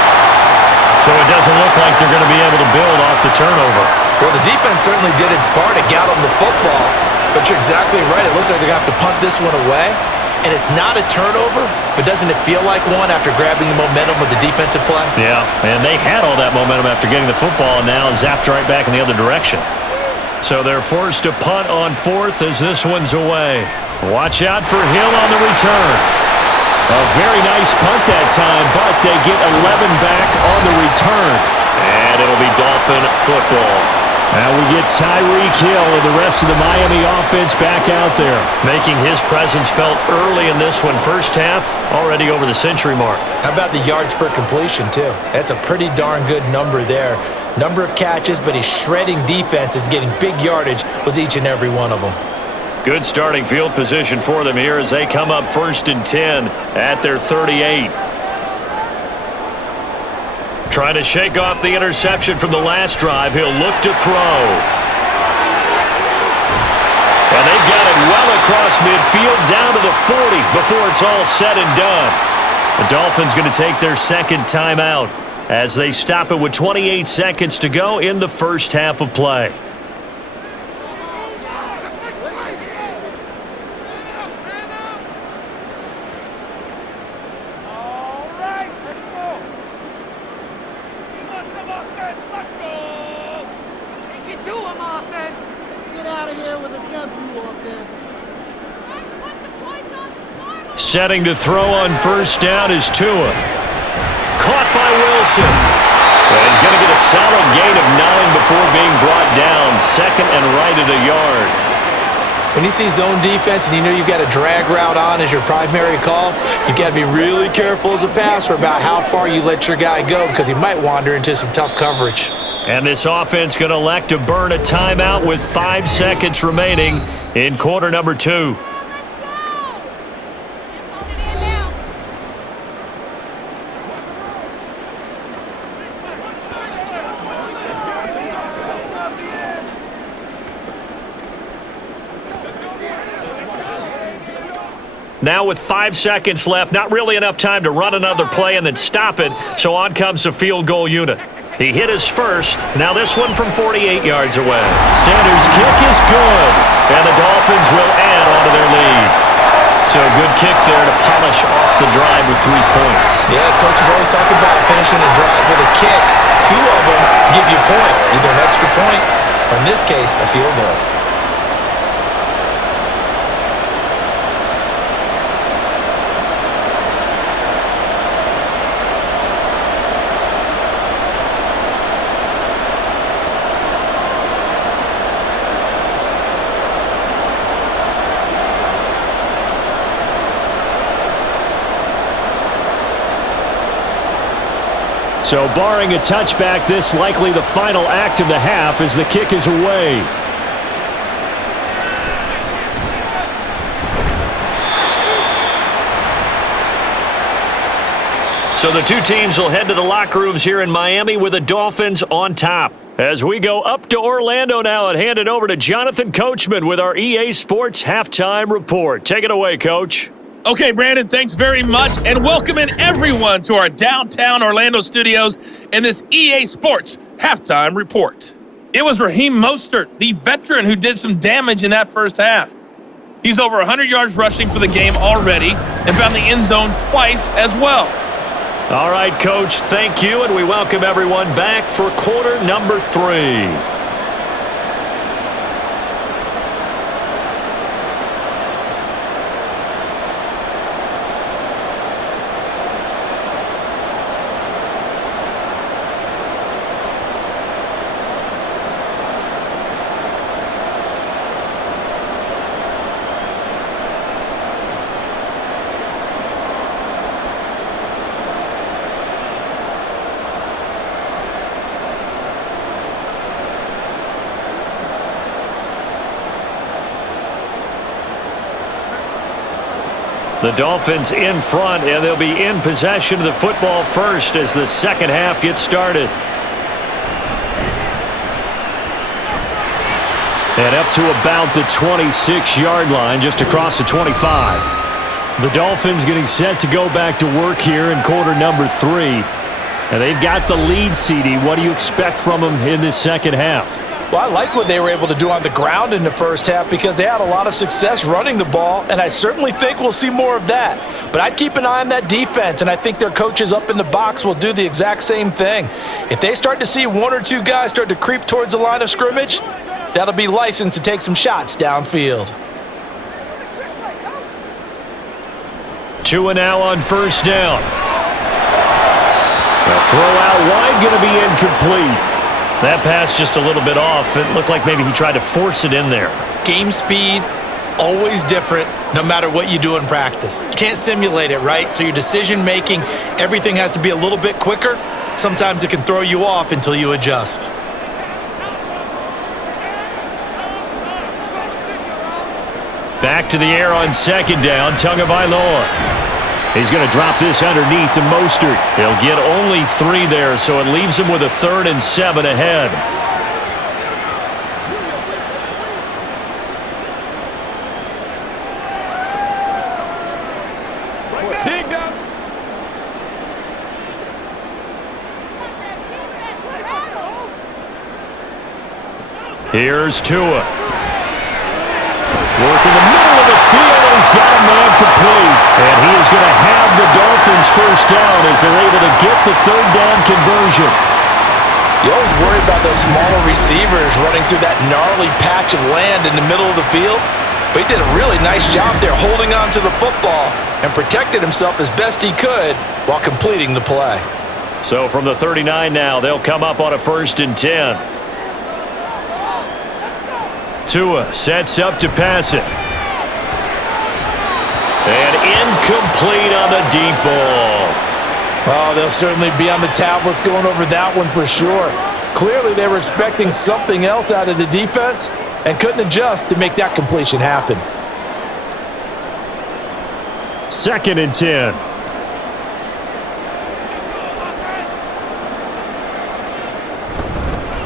So it doesn't look like they're going to be able to build off the turnover. Well, the defense certainly did its part. It got them the football. But you're exactly right. It looks like they're going to have to punt this one away. And it's not a turnover, but doesn't it feel like one after grabbing the momentum with the defensive play? Yeah, and they had all that momentum after getting the football, and now zapped right back in the other direction. So they're forced to punt on fourth as this one's away. Watch out for Hill on the return. A very nice punt that time, but they get 11 back on the return. And it'll be Dolphin football. Now we get Tyreek Hill and the rest of the Miami offense back out there, making his presence felt early in this one. First half, already over the century mark. How about the yards per completion, too? That's a pretty darn good number there. Number of catches, but he's shredding defenses, getting big yardage with each and every one of them. Good starting field position for them here as they come up 1st and 10 at their 38. Trying to shake off the interception from the last drive. He'll look to throw. And they've got it well across midfield down to the 40 before it's all said and done. The Dolphins going to take their second timeout as they stop it with 28 seconds to go in the first half of play. Setting to throw on first down is Tua. Caught by Wilson. Well, he's going to get a solid gain of 9 before being brought down. Second and right at a yard. When you see zone defense and you know you've got a drag route on as your primary call, you've got to be really careful as a passer about how far you let your guy go because he might wander into some tough coverage. And this offense going to elect to burn a timeout with 5 seconds remaining in quarter number 2. Now with 5 seconds left, not really enough time to run another play and then stop it, so on comes the field goal unit. He hit his first. Now this one from 48 yards away. Sanders' kick is good, and the Dolphins will add on to their lead. So good kick there to polish off the drive with 3 points. Yeah, coaches always talk about finishing a drive with a kick. 2 of them give you points, either an extra point or in this case, a field goal. So barring a touchback, this likely the final act of the half as the kick is away. So the two teams will head to the locker rooms here in Miami with the Dolphins on top. As we go up to Orlando now and hand it over to Jonathan Coachman with our EA Sports Halftime Report. Take it away, Coach. Okay, Brandon, thanks very much, and welcoming everyone to our downtown Orlando studios in this EA Sports Halftime Report. It was Raheem Mostert, the veteran, who did some damage in that first half. He's over 100 yards rushing for the game already and found the end zone twice as well. All right, Coach, thank you, and we welcome everyone back for quarter number 3. The Dolphins in front, and they'll be in possession of the football first as the second half gets started. And up to about the 26-yard line, just across the 25. The Dolphins getting set to go back to work here in quarter number 3. And they've got the lead, CD. What do you expect from them in this second half? Well, I like what they were able to do on the ground in the first half because they had a lot of success running the ball, and I certainly think we'll see more of that. But I'd keep an eye on that defense, and I think their coaches up in the box will do the exact same thing. If they start to see one or two guys start to creep towards the line of scrimmage, that'll be licensed to take some shots downfield. Tua now on first down. The throw out wide going to be incomplete. That pass just a little bit off. It looked like maybe he tried to force it in there. Game speed, always different, no matter what you do in practice. You can't simulate it, right? So your decision-making, everything has to be a little bit quicker. Sometimes it can throw you off until you adjust. Back to the air on second down, Tagovailoa. He's going to drop this underneath to Mostert. He'll get only 3 there, so it leaves him with a 3rd and 7 ahead. Dig down. Here's Tua. Working the middle of the field, and he's got a man complete. And he is going to have the Dolphins first down as they're able to get the 3rd down conversion. You always worry about those smaller receivers running through that gnarly patch of land in the middle of the field. But he did a really nice job there holding on to the football and protected himself as best he could while completing the play. So from the 39 now, they'll come up on a 1st and 10. Tua sets up to pass it. And incomplete on the deep ball. Oh, they'll certainly be on the tablets going over that one for sure. Clearly, they were expecting something else out of the defense and couldn't adjust to make that completion happen. 2nd and 10.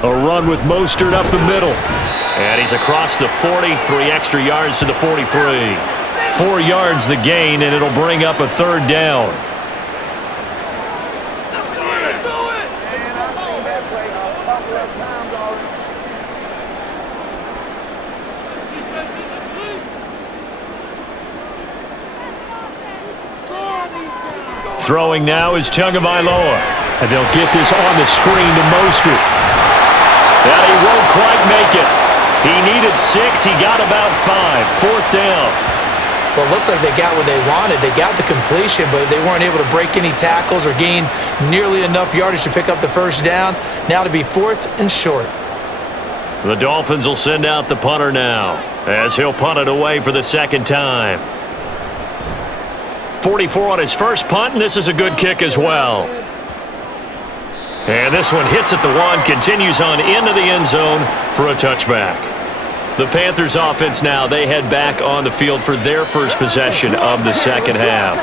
A run with Mostert up the middle. And he's across the 40, 3 extra yards to the 43. 4 yards the gain, and it'll bring up a 3rd down. Throwing now is Tagovailoa. And they'll get this on the screen to Mostert. And he won't quite make it. He needed 6. He got about 5. 4th down. Well, it looks like they got what they wanted. They got the completion, but they weren't able to break any tackles or gain nearly enough yardage to pick up the first down. Now to be 4th and short. The Dolphins will send out the punter now as he'll punt it away for the 2nd time. 44 on his first punt, and this is a good kick as well. And this one hits at the 1, continues on into the end zone for a touchback. The Panthers offense now, they head back on the field for their first possession of the second half.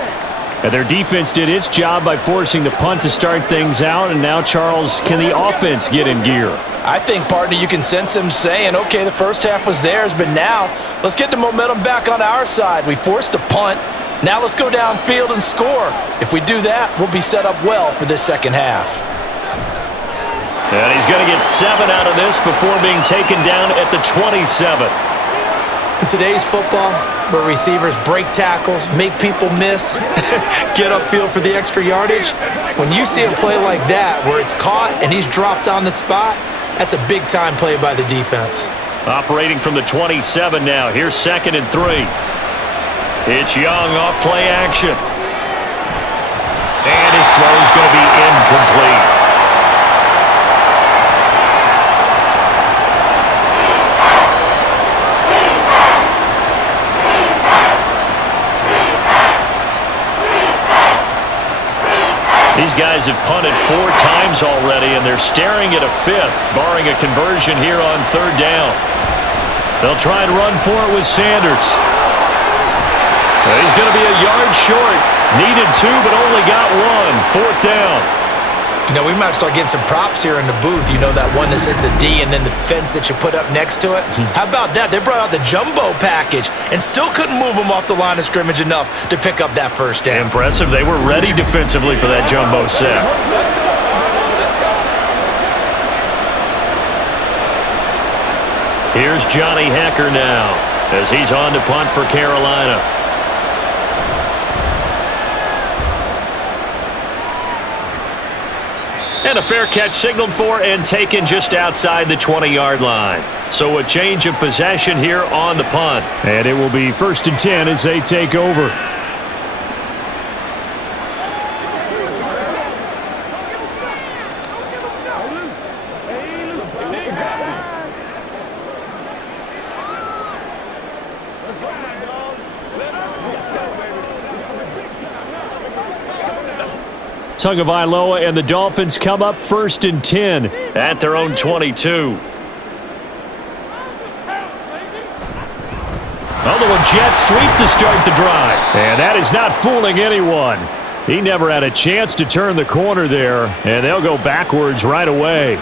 And their defense did its job by forcing the punt to start things out, and now, Charles, can the offense get in gear? I think, partner, you can sense them saying, okay, the first half was theirs, but now let's get the momentum back on our side. We forced a punt. Now let's go downfield and score. If we do that, we'll be set up well for this second half. And he's going to get 7 out of this before being taken down at the 27. In today's football, where receivers break tackles, make people miss, get upfield for the extra yardage, when you see a play like that where it's caught and he's dropped on the spot, that's a big-time play by the defense. Operating from the 27 now. Here's 2nd and 3. It's Young off play action. And his throw's going to be incomplete. These guys have punted 4 times already, and they're staring at a 5th, barring a conversion here on 3rd down. They'll try and run for it with Sanders. He's going to be a yard short. Needed 2, but only got 1. 4th down. You know, we might start getting some props here in the booth. You know, that one that says the D and then the fence that you put up next to it? How about that? They brought out the jumbo package and still couldn't move them off the line of scrimmage enough to pick up that first down. Impressive. They were ready defensively for that jumbo set. Here's Johnny Hecker now as he's on to punt for Carolina. And a fair catch signaled for and taken just outside the 20-yard line. So a change of possession here on the punt. And it will be 1st and 10 as they take over. Tagovailoa and the Dolphins come up 1st and 10 at their own 22. Although a jet sweep to start the drive. And that is not fooling anyone. He never had a chance to turn the corner there, and they'll go backwards right away.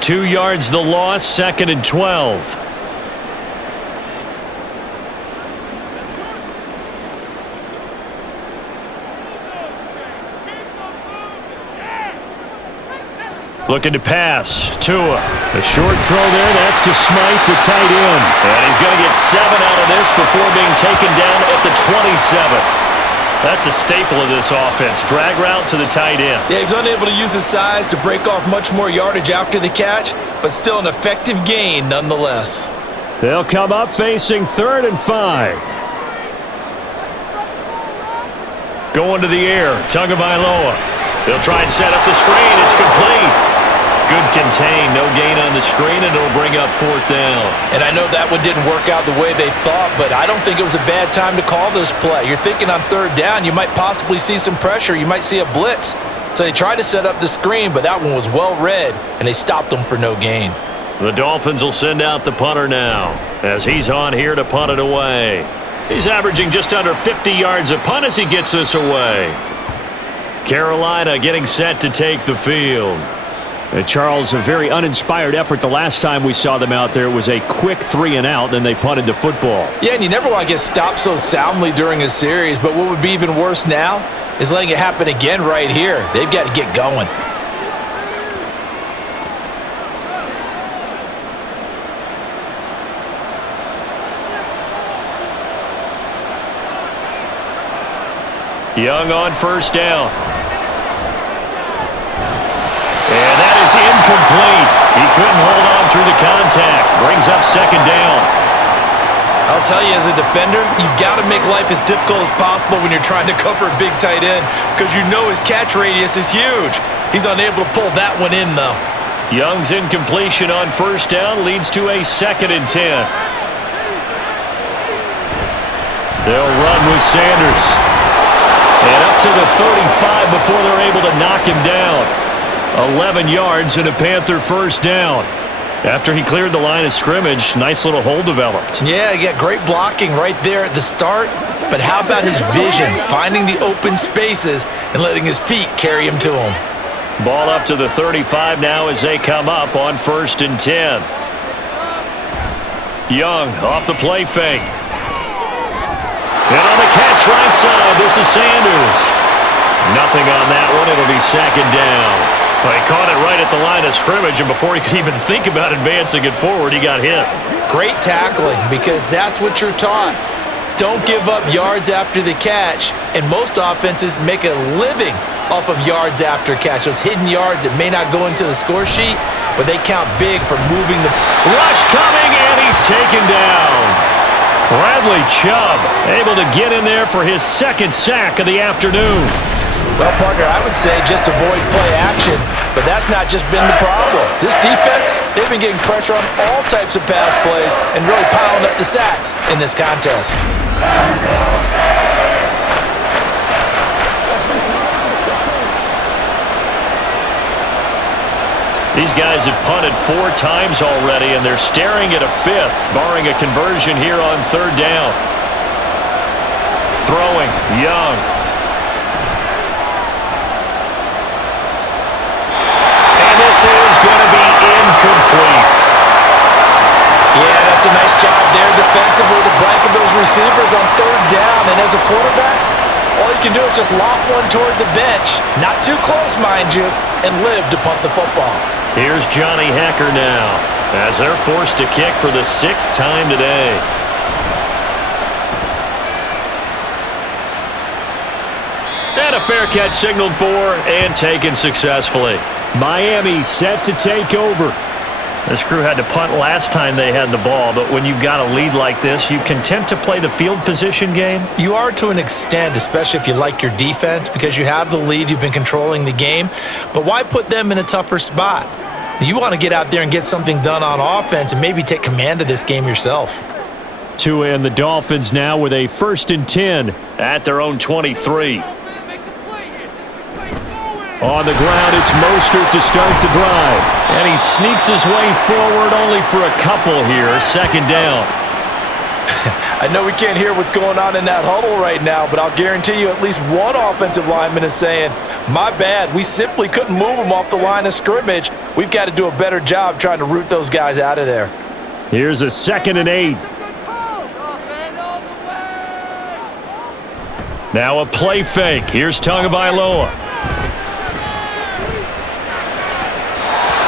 2 yards the loss, 2nd and 12. Looking to pass. Tua. A short throw there. That's to Smythe, the tight end. And he's going to get 7 out of this before being taken down at the 27. That's a staple of this offense. Drag route to the tight end. Yeah, he's unable to use his size to break off much more yardage after the catch, but still an effective gain nonetheless. They'll come up facing 3rd and 5. Going to the air. Tagovailoa. They'll try and set up the screen. It's complete. Good contain. No gain on the screen, and it'll bring up 4th down. And I know that one didn't work out the way they thought, but I don't think it was a bad time to call this play. You're thinking on 3rd down, you might possibly see some pressure. You might see a blitz. So they tried to set up the screen, but that one was well read, and they stopped them for no gain. The Dolphins will send out the punter now as he's on here to punt it away. He's averaging just under 50 yards a punt as he gets this away. Carolina getting set to take the field. And Charles, a very uninspired effort the last time we saw them out there. It was a quick 3 and out, and they punted the football. Yeah, and you never want to get stopped so soundly during a series, but what would be even worse now is letting it happen again right here. They've got to get going. Young on 1st down. And that is incomplete. He couldn't hold on through the contact. Brings up 2nd down. I'll tell you, as a defender, you've got to make life as difficult as possible when you're trying to cover a big tight end because you know his catch radius is huge. He's unable to pull that one in, though. Young's incompletion on 1st down leads to a 2nd and 10. They'll run with Sanders. And up to the 35 before they're able to knock him down. 11 yards and a Panther 1st down. After he cleared the line of scrimmage, nice little hole developed. Yeah, he got great blocking right there at the start. But how about his vision, finding the open spaces and letting his feet carry him to him? Ball up to the 35 now as they come up on 1st and 10. Young off the play fake. And on the catch right side, this is Sanders. Nothing on that one. It'll be 2nd down. Well, he caught it right at the line of scrimmage, and before he could even think about advancing it forward, he got hit. Great tackling, because that's what you're taught. Don't give up yards after the catch, and most offenses make a living off of yards after catch. Those hidden yards that may not go into the score sheet, but they count big for moving the... Rush coming, and he's taken down. Bradley Chubb able to get in there for his 2nd sack of the afternoon. Well, partner, I would say just avoid play action, but that's not just been the problem. This defense, they've been getting pressure on all types of pass plays and really piling up the sacks in this contest. These guys have punted 4 times already, and they're staring at a 5th, barring a conversion here on 3rd down. Throwing, Young. And this is going to be incomplete. Yeah, that's a nice job there defensively to blanket those receivers on 3rd down. And as a quarterback, all you can do is just loft one toward the bench. Not too close, mind you, and live to punt the football. Here's Johnny Hecker now. as they're forced to kick for the 6th time today. And a fair catch signaled for and taken successfully. Miami set to take over. This crew had to punt last time they had the ball, but when you've got a lead like this, you content to play the field position game? You are to an extent, especially if you like your defense, because you have the lead, you've been controlling the game. But why put them in a tougher spot? You want to get out there and get something done on offense and maybe take command of this game yourself. Tua and the Dolphins now with a 1st and 10 at their own 23. On the ground, it's Mostert to start the drive. And he sneaks his way forward only for a couple here. 2nd down. I know we can't hear what's going on in that huddle right now, but I'll guarantee you at least one offensive lineman is saying, my bad, we simply couldn't move them off the line of scrimmage. We've got to do a better job trying to root those guys out of there. Here's a 2nd and 8. Now a play fake. Here's Tagovailoa.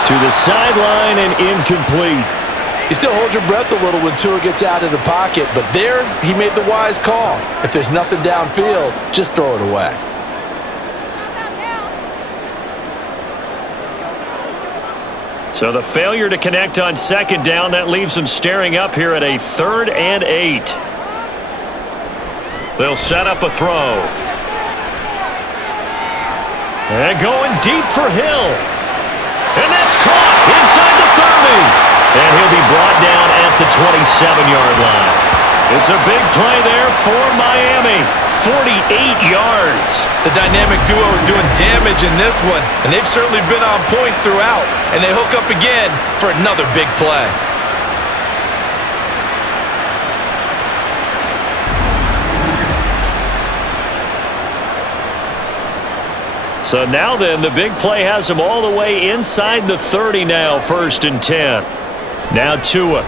To the sideline and incomplete. You still hold your breath a little when Tua gets out of the pocket, but there he made the wise call. If there's nothing downfield, just throw it away. So the failure to connect on 2nd down, that leaves them staring up here at a 3rd and 8. They'll set up a throw. And going deep for Hill. And that's caught inside the 30. And he'll be brought down at the 27-yard line. It's a big play there for Miami. 48 yards. The dynamic duo is doing damage in this one, and they've certainly been on point throughout. And they hook up again for another big play. So now then, the big play has them all the way inside the 30 now, 1st and 10. Now Tua.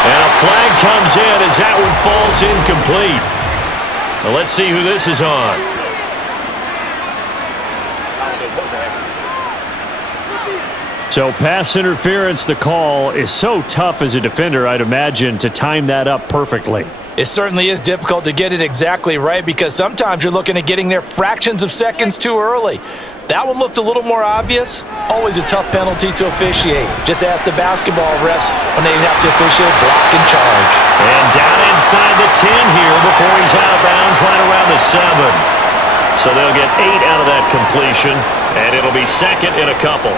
And a flag comes in as that one falls incomplete. Well, let's see who this is on. So pass interference, the call is so tough as a defender, I'd imagine, to time that up perfectly. It certainly is difficult to get it exactly right because sometimes you're looking at getting there fractions of seconds too early. That one looked a little more obvious. Always a tough penalty to officiate. Just ask the basketball refs when they have to officiate block and charge. And down inside the 10 here before he's out of bounds right around the 7. So they'll get 8 out of that completion, and it'll be 2nd and a couple.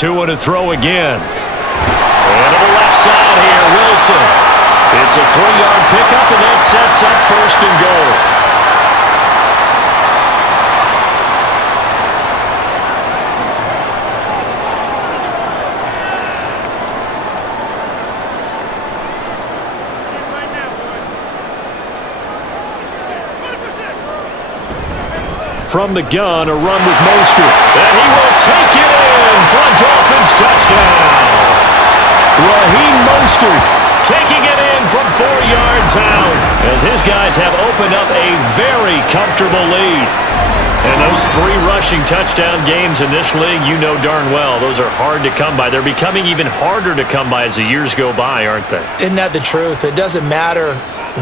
Tua to throw again. And to the left side here, Wilson. It's a 3-yard pickup, and that sets up 1st and goal. From the gun, a run with Mostert. And he will take it in for a Dolphins touchdown. Raheem Mostert taking it in from 4 yards out as his guys have opened up a very comfortable lead. And those 3 rushing touchdown games in this league, you know darn well, those are hard to come by. They're becoming even harder to come by as the years go by, aren't they? Isn't that the truth? It doesn't matter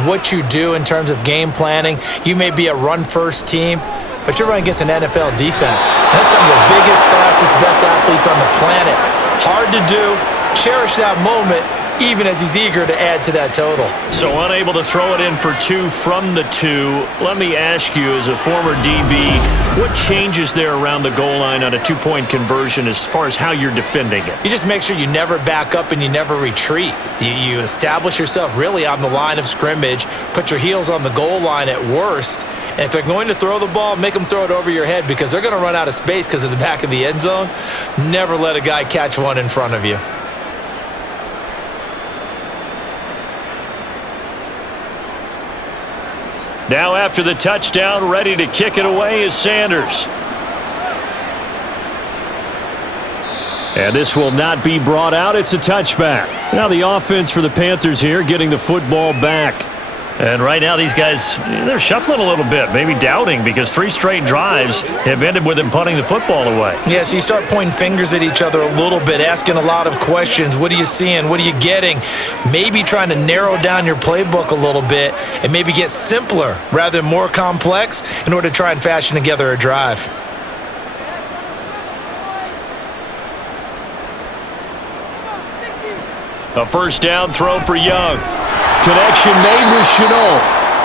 what you do in terms of game planning. You may be a run-first team, but you're running against an NFL defense. That's some of the biggest, fastest, best athletes on the planet. Hard to do. Cherish that moment, even as he's eager to add to that total. So unable to throw it in for 2 from the 2. Let me ask you, as a former DB, what changes there around the goal line on a 2-point conversion as far as how you're defending it? You just make sure you never back up and you never retreat. You establish yourself really on the line of scrimmage, put your heels on the goal line at worst, and if they're going to throw the ball, make them throw it over your head because they're going to run out of space because of the back of the end zone. Never let a guy catch one in front of you. Now after the touchdown, ready to kick it away is Sanders. And this will not be brought out. It's a touchback. Now the offense for the Panthers here getting the football back. And right now these guys, they're shuffling a little bit, maybe doubting, because 3 straight drives have ended with them punting the football away. Yeah, so you start pointing fingers at each other a little bit, asking a lot of questions. What are you seeing? What are you getting? Maybe trying to narrow down your playbook a little bit and maybe get simpler rather than more complex in order to try and fashion together a drive. A first down throw for Young. Connection made with Chenault.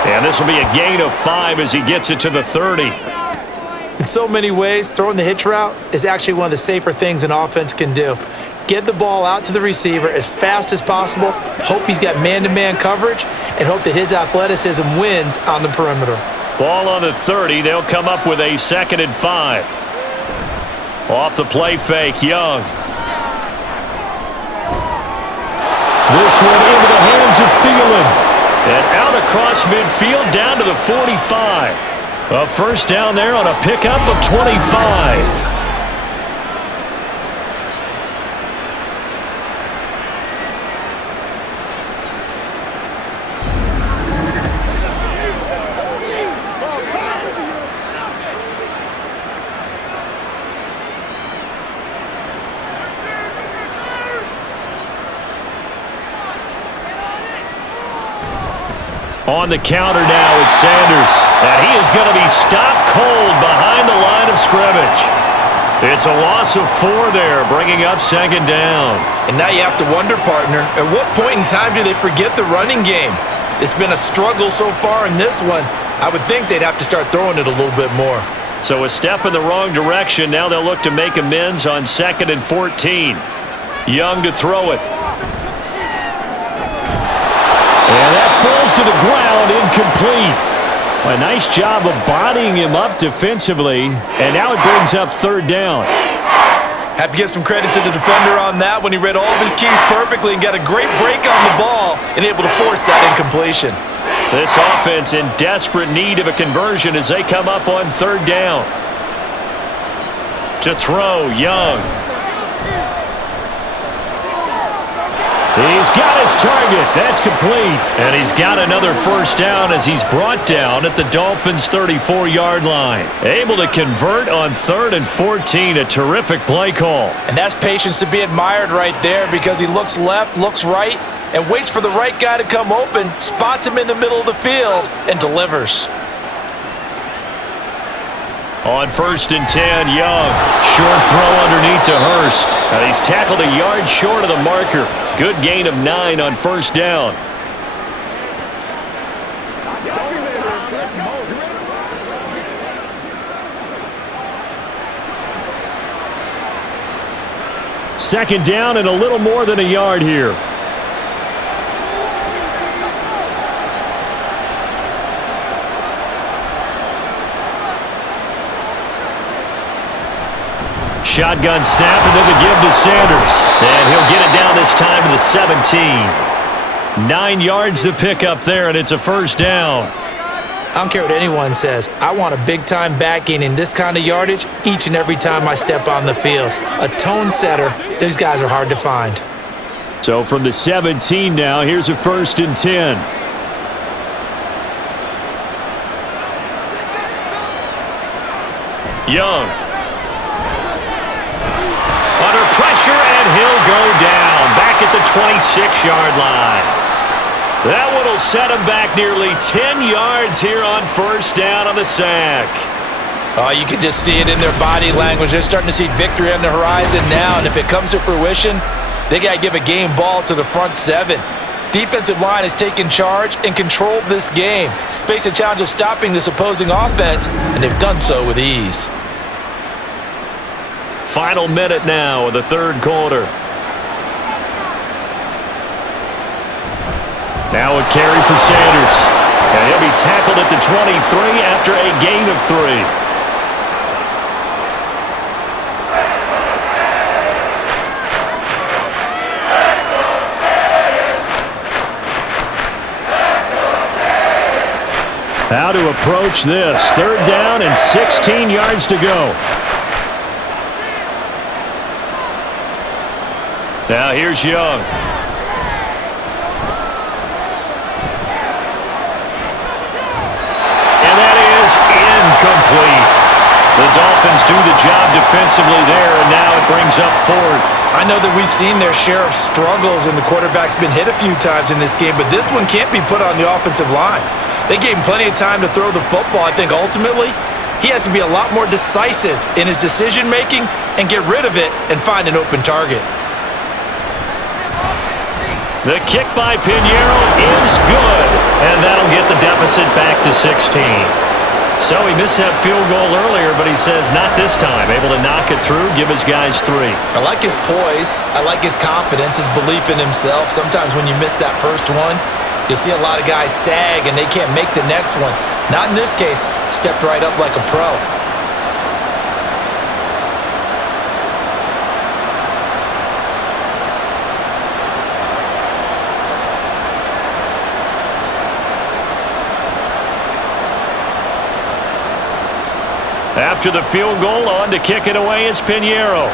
And this will be a gain of 5 as he gets it to the 30. In so many ways, throwing the hitch route is actually one of the safer things an offense can do. Get the ball out to the receiver as fast as possible, hope he's got man-to-man coverage, and hope that his athleticism wins on the perimeter. Ball on the 30. They'll come up with a 2nd and 5. Off the play fake, Young. This one into the hands of Thielen. And out across midfield down to the 45. A first down there on a pickup of 25. On the counter now, it's Sanders. And he is going to be stopped cold behind the line of scrimmage. It's a loss of 4 there, bringing up 2nd down. And now you have to wonder, partner, at what point in time do they forget the running game? It's been a struggle so far in this one. I would think they'd have to start throwing it a little bit more. So a step in the wrong direction. Now they'll look to make amends on 2nd and 14. Young to throw it. And that falls to the ground, incomplete. A nice job of bodying him up defensively, and now it brings up 3rd down. Have to give some credit to the defender on that when he read all of his keys perfectly and got a great break on the ball and able to force that incompletion. This offense in desperate need of a conversion as they come up on 3rd down. To throw, Young. He's got his target. That's complete. And he's got another first down as he's brought down at the Dolphins' 34-yard line. Able to convert on 3rd and 14. A terrific play call. And that's patience to be admired right there because he looks left, looks right, and waits for the right guy to come open, spots him in the middle of the field, and delivers. On 1st and 10, Young. Short throw underneath to Hurst. And he's tackled a yard short of the marker. Good gain of 9 on 1st down. Second down and a little more than a yard here. Shotgun snap and then the give to Sanders. And he'll get it down this time to the 17. 9 yards to pick up there, and it's a first down. I don't care what anyone says. I want a big-time back gaining this kind of yardage each and every time I step on the field. A tone setter. These guys are hard to find. So from the 17 now, here's a 1st and 10. Young. Under pressure, and he'll go down. Back at the 26-yard line. That one will set him back nearly 10 yards here on first down on the sack. Oh, you can just see it in their body language. They're starting to see victory on the horizon now, and if it comes to fruition, they got to give a game ball to the front 7. Defensive line has taken charge and controlled this game. Face a challenge of stopping this opposing offense, and they've done so with ease. Final minute now of the 3rd quarter. Now a carry for Sanders. And he'll be tackled at the 23 after a gain of 3. How to approach this. 3rd down and 16 yards to go. Now here's Young. And that is incomplete. The Dolphins do the job defensively there, and now it brings up fourth. I know that we've seen their share of struggles, and the quarterback's been hit a few times in this game, but this one can't be put on the offensive line. They gave him plenty of time to throw the football. I think ultimately he has to be a lot more decisive in his decision-making and get rid of it and find an open target. The kick by Pinheiro is good, and that'll get the deficit back to 16. So he missed that field goal earlier, but he says not this time. Able to knock it through, give his guys 3. I like his poise. I like his confidence, his belief in himself. Sometimes when you miss that first one, you'll see a lot of guys sag and they can't make the next one. Not in this case. Stepped right up like a pro. After the field goal, on to kick it away is Pinheiro.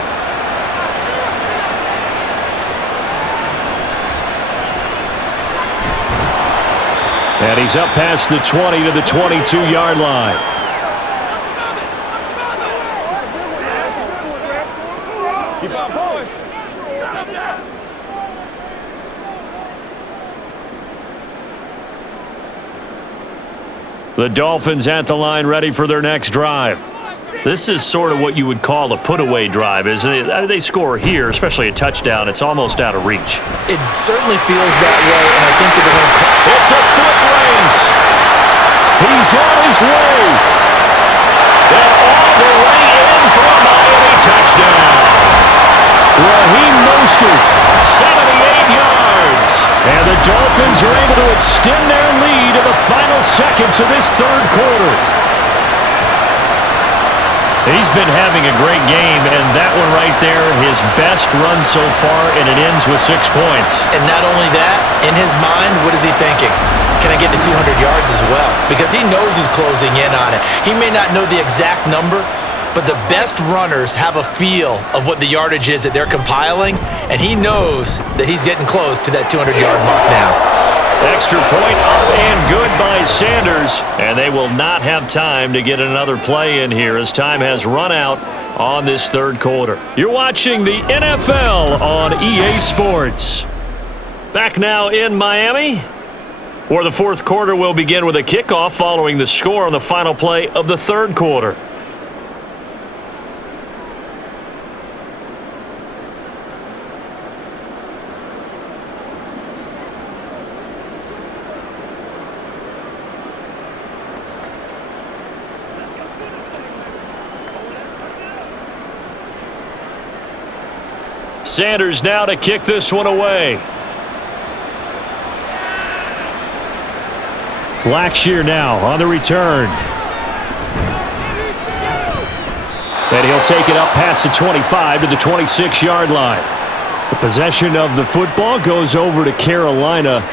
And he's up past the 20 to the 22-yard line. Keep our boys. The Dolphins at the line ready for their next drive. This is sort of what you would call a put-away drive, isn't it? They score here, especially a touchdown. It's almost out of reach. It certainly feels that way, and I think that they're going to call. It's a foot race. He's on his way. And all the way in for a Miami touchdown. Raheem Mostert, 78 yards. And the Dolphins are able to extend their lead in the final seconds of this third quarter. He's been having a great game, and that one right there, his best run so far, and it ends with 6 points. And not only that, in his mind, what is he thinking? Can I get to 200 yards as well? Because he knows he's closing in on it. He may not know the exact number, but the best runners have a feel of what the yardage is that they're compiling, and he knows that he's getting close to that 200-yard mark now. Extra point up and good by Sanders, and they will not have time to get another play in here as time has run out on this third quarter. You're watching the NFL on EA Sports. Back now in Miami, where the fourth quarter will begin with a kickoff following the score on the final play of the third quarter. Sanders now to kick this one away. Blackshear now on the return. And he'll take it up past the 25 to the 26-yard line. The possession of the football goes over to Carolina.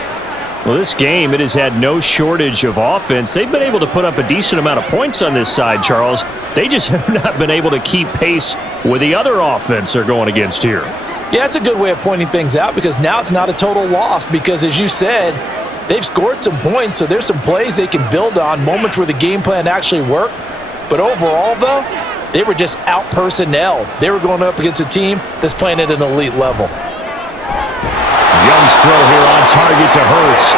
Well, this game, it has had no shortage of offense. They've been able to put up a decent amount of points on this side, Charles. They just have not been able to keep pace with the other offense they're going against here. Yeah, that's a good way of pointing things out because now it's not a total loss because, as you said, they've scored some points, so there's some plays they can build on, moments where the game plan actually worked. But overall, though, they were just out-personnel. They were going up against a team that's playing at an elite level. Young's throw here on target to Hurst.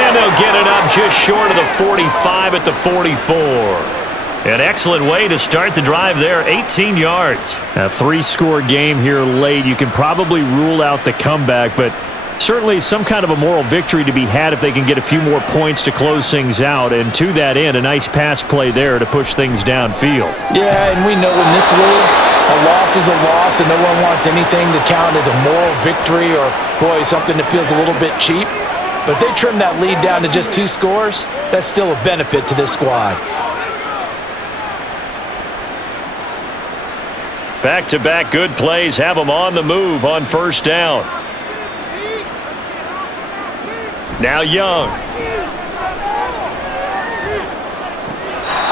And they'll get it up just short of the 45 at the 44. An excellent way to start the drive there, 18 yards. A 3-score game here late. You can probably rule out the comeback, but certainly some kind of a moral victory to be had if they can get a few more points to close things out. And to that end, a nice pass play there to push things downfield. Yeah, and we know in this league, a loss is a loss, and no one wants anything to count as a moral victory or, boy, something that feels a little bit cheap. But if they trim that lead down to just 2 scores, that's still a benefit to this squad. Back-to-back good plays have them on the move on first down. Now Young.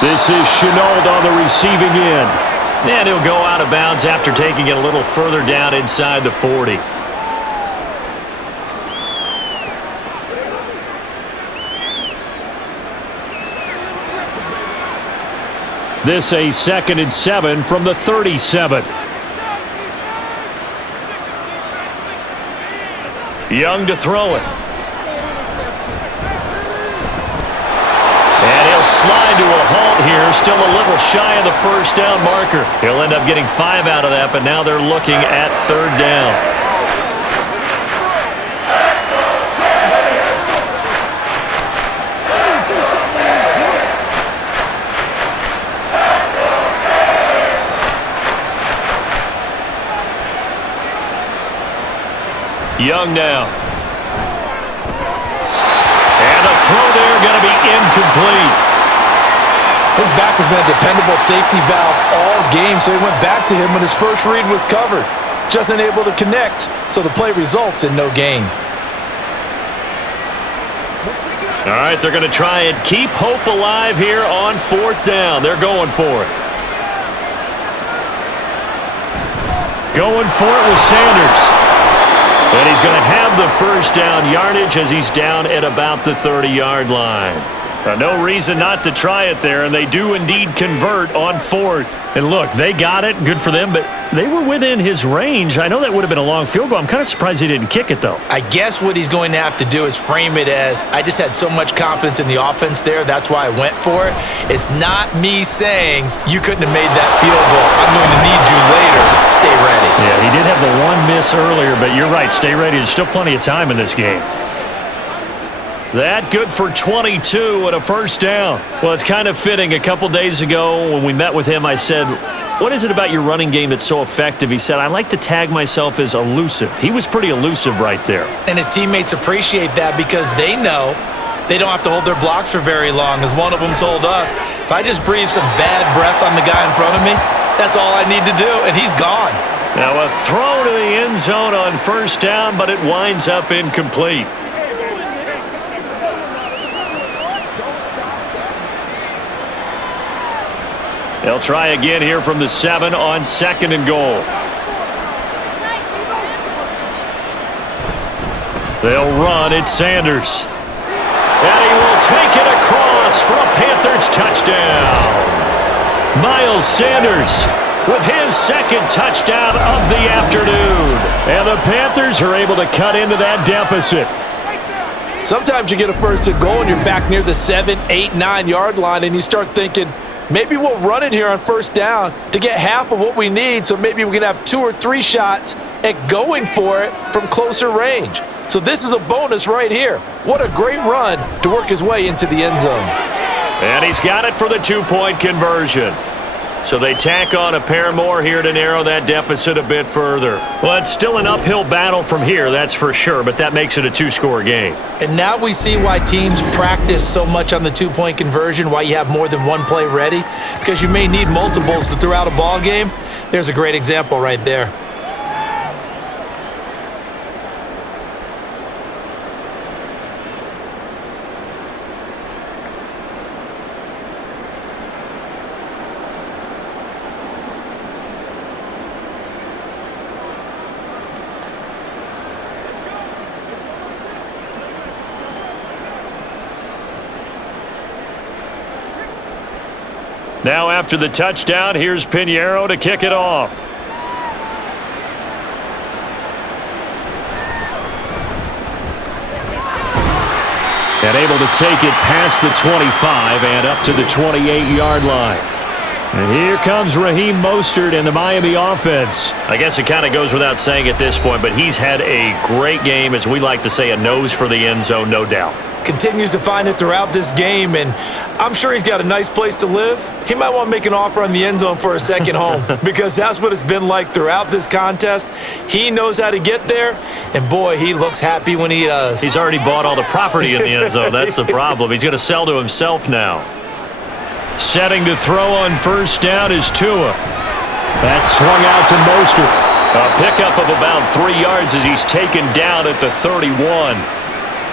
This is Chenault on the receiving end. And he'll go out of bounds after taking it a little further down inside the 40. This a 2nd and 7 from the 37. Young to throw it. And he'll slide to a halt here, still a little shy of the first down marker. He'll end up getting 5 out of that, but now they're looking at 3rd down. Young now. And the throw there going to be incomplete. His back has been a dependable safety valve all game, so he went back to him when his first read was covered. Just unable to connect, so the play results in no gain. All right, they're going to try and keep hope alive here on 4th down. They're going for it. Going for it with Sanders. And he's going to have the first down yardage as he's down at about the 30-yard line. No reason not to try it there, and they do indeed convert on 4th. And look, they got it. Good for them, but they were within his range. I know that would have been a long field goal. I'm kind of surprised he didn't kick it, though. I guess what he's going to have to do is frame it as, I just had so much confidence in the offense there, that's why I went for it. It's not me saying you couldn't have made that field goal. I'm going to need you later. Stay ready. Yeah, he did have the one miss earlier, but you're right. Stay ready. There's still plenty of time in this game. That good for 22 and a first down. Well, it's kind of fitting. A couple days ago when we met with him, I said, what is it about your running game that's so effective? He said, I like to tag myself as elusive. He was pretty elusive right there. And his teammates appreciate that because they know they don't have to hold their blocks for very long. As one of them told us, if I just breathe some bad breath on the guy in front of me, that's all I need to do, and he's gone. Now a throw to the end zone on first down, but it winds up incomplete. They'll try again here from the 7 on 2nd and goal. They'll run. It's Sanders. And he will take it across for a Panthers touchdown. Miles Sanders with his 2nd touchdown of the afternoon. And the Panthers are able to cut into that deficit. Sometimes you get a first and goal and you're back near the 7, 8, 9-yard line and you start thinking, maybe we'll run it here on first down to get half of what we need, so maybe we can have 2 or 3 shots at going for it from closer range. So this is a bonus right here. What a great run to work his way into the end zone. And he's got it for the 2-point conversion. So they tack on a pair more here to narrow that deficit a bit further. Well, it's still an uphill battle from here, that's for sure, but that makes it a 2-score game. And now we see why teams practice so much on the 2-point conversion, why you have more than one play ready, because you may need multiples to throw out a ball game. There's a great example right there. Now after the touchdown, here's Pinheiro to kick it off. And able to take it past the 25 and up to the 28-yard line. And here comes Raheem Mostert and the Miami offense. I guess it kind of goes without saying at this point, but he's had a great game, as we like to say, a nose for the end zone, no doubt. Continues to find it throughout this game, and I'm sure he's got a nice place to live. He might want to make an offer on the end zone for a second home because that's what it's been like throughout this contest. He knows how to get there, and boy, he looks happy when he does. He's already bought all the property in the end zone. That's the problem. He's going to sell to himself now. Setting to throw on first down is Tua. That's swung out to Mostert. A pickup of about 3 yards as he's taken down at the 31.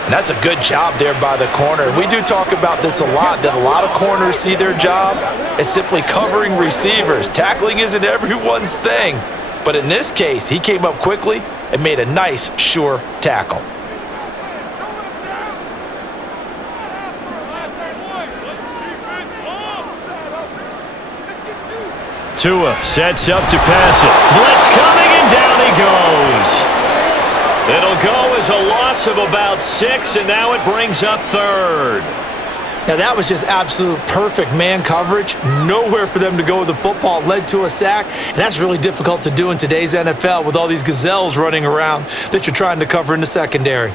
And that's a good job there by the corner. We do talk about this a lot, that a lot of corners see their job as simply covering receivers. Tackling isn't everyone's thing. But in this case, he came up quickly and made a nice, sure tackle. Tua sets up to pass it. Blitz coming, and down he goes. It'll go as a loss of about 6, and now it brings up third. Now, that was just absolute perfect man coverage. Nowhere for them to go with the football. Led to a sack, and that's really difficult to do in today's NFL with all these gazelles running around that you're trying to cover in the secondary.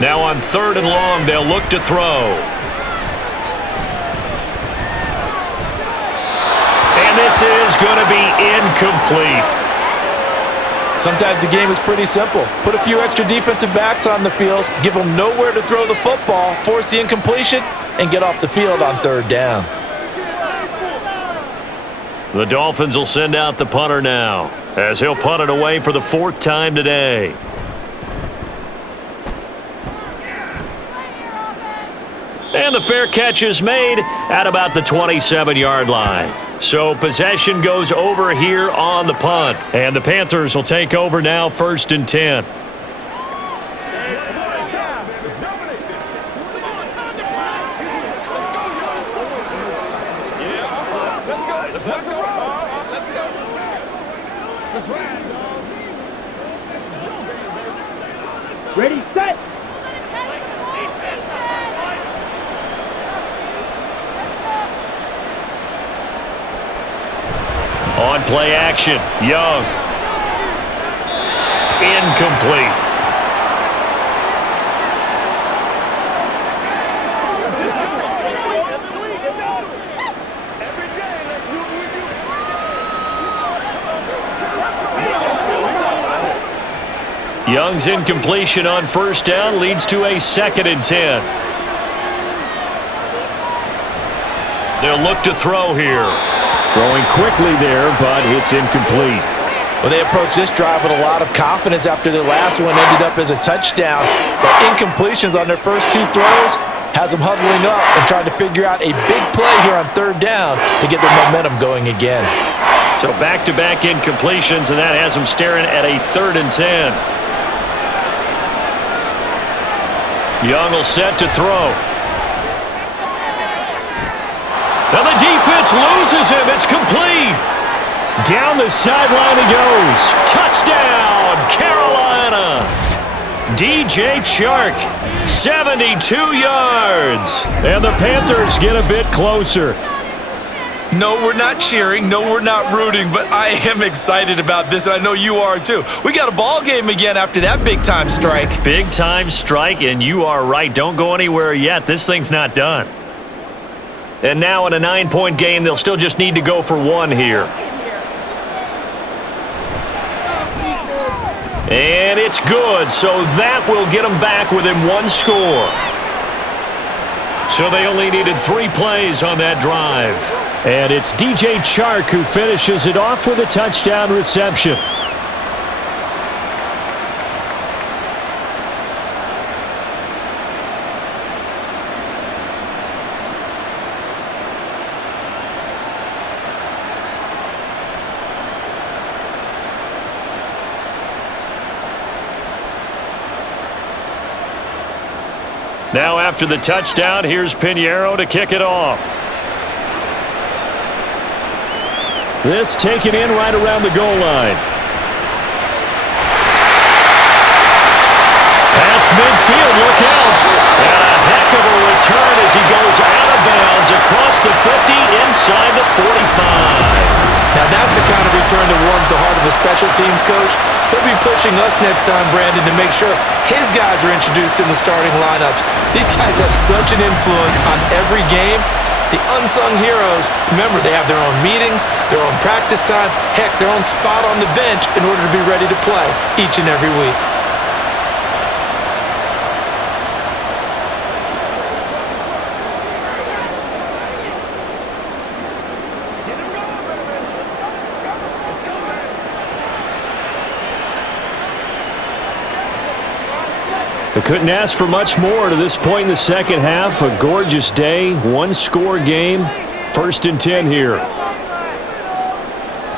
Now on 3rd and long, they'll look to throw. And this is going to be incomplete. Sometimes the game is pretty simple. Put a few extra defensive backs on the field, give them nowhere to throw the football, force the incompletion, and get off the field on 3rd down. The Dolphins will send out the punter now, as he'll punt it away for the 4th time today. And the fair catch is made at about the 27-yard line. So possession goes over here on the punt. And the Panthers will take over now, 1st and 10. Ready, set. On play action, Young. Incomplete. Young's incompletion on 1st down leads to a 2nd and 10. They'll look to throw here. Throwing quickly there, but it's incomplete. Well, they approached this drive with a lot of confidence after their last one ended up as a touchdown. But incompletions on their first 2 throws has them huddling up and trying to figure out a big play here on 3rd down to get their momentum going again. So back-to-back incompletions, and that has them staring at a 3rd and 10. Young will set to throw. Now the defense loses him. It's complete. Down the sideline he goes. Touchdown, Carolina. DJ Chark, 72 yards. And the Panthers get a bit closer. No, we're not cheering. No, we're not rooting, but I am excited about this, and I know you are too. We got a ball game again after that big-time strike. Big-time strike, and you are right. Don't go anywhere yet. This thing's not done. And now in a 9-point game, they'll still just need to go for 1 here. And it's good, so that will get them back within 1 score. So they only needed 3 plays on that drive. And it's DJ Chark who finishes it off with a touchdown reception. Now after the touchdown, here's Pinheiro to kick it off. This taken in right around the goal line. Pass midfield, look out. And a heck of a return as he goes out of bounds across the 50 inside the 45. Now that's the kind of return that warms the heart of a special teams coach. He'll be pushing us next time, Brandon, to make sure his guys are introduced in the starting lineups. These guys have such an influence on every game. The unsung heroes, remember, they have their own meetings, their own practice time, heck, their own spot on the bench in order to be ready to play each and every week. They couldn't ask for much more to this point in the second half. A gorgeous day, 1-score game. 1st and 10 here.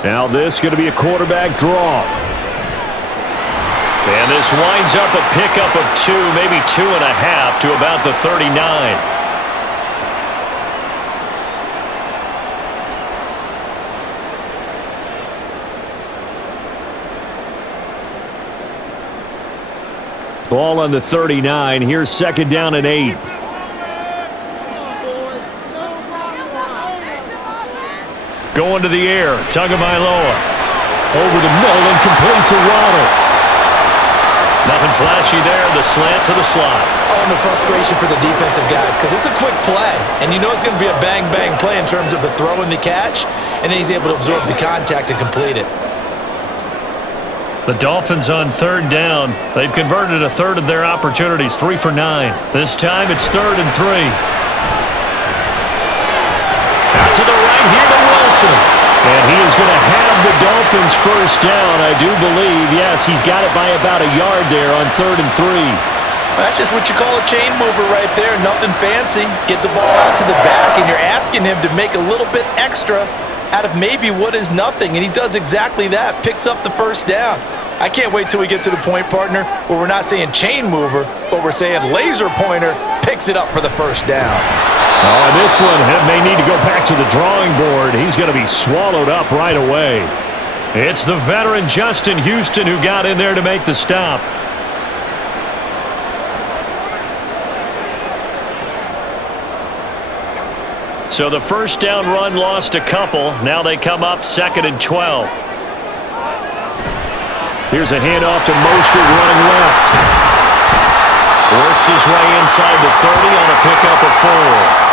Now this is going to be a quarterback draw. And this winds up a pickup of 2, maybe 2.5 to about the 39. Ball on the 39. Here's second down and 8. Going to the air. Tagovailoa. Over the middle and complete to Waddle. Nothing flashy there. The slant to the slot. Oh, and the frustration for the defensive guys because it's a quick play. And you know it's going to be a bang-bang play in terms of the throw and the catch. And then he's able to absorb the contact and complete it. The Dolphins on third down. They've converted a third of their opportunities, 3 for 9. This time it's 3rd and 3. Out to the right here to Wilson. And he is going to have the Dolphins first down, I do believe. Yes, he's got it by about a yard there on 3rd and 3. That's just what you call a chain mover right there. Nothing fancy. Get the ball out to the back, and you're asking him to make a little bit extra out of maybe what is nothing, and he does exactly that. Picks up the first down. I can't wait till we get to the point, partner, where we're not saying chain mover, but we're saying laser pointer picks it up for the first down. Oh, this one may need to go back to the drawing board. He's going to be swallowed up right away. It's the veteran Justin Houston who got in there to make the stop. So the first down run lost a couple. Now they come up 2nd and 12. Here's a handoff to Mostert running left. Works his way inside the 30 on a pickup of 4.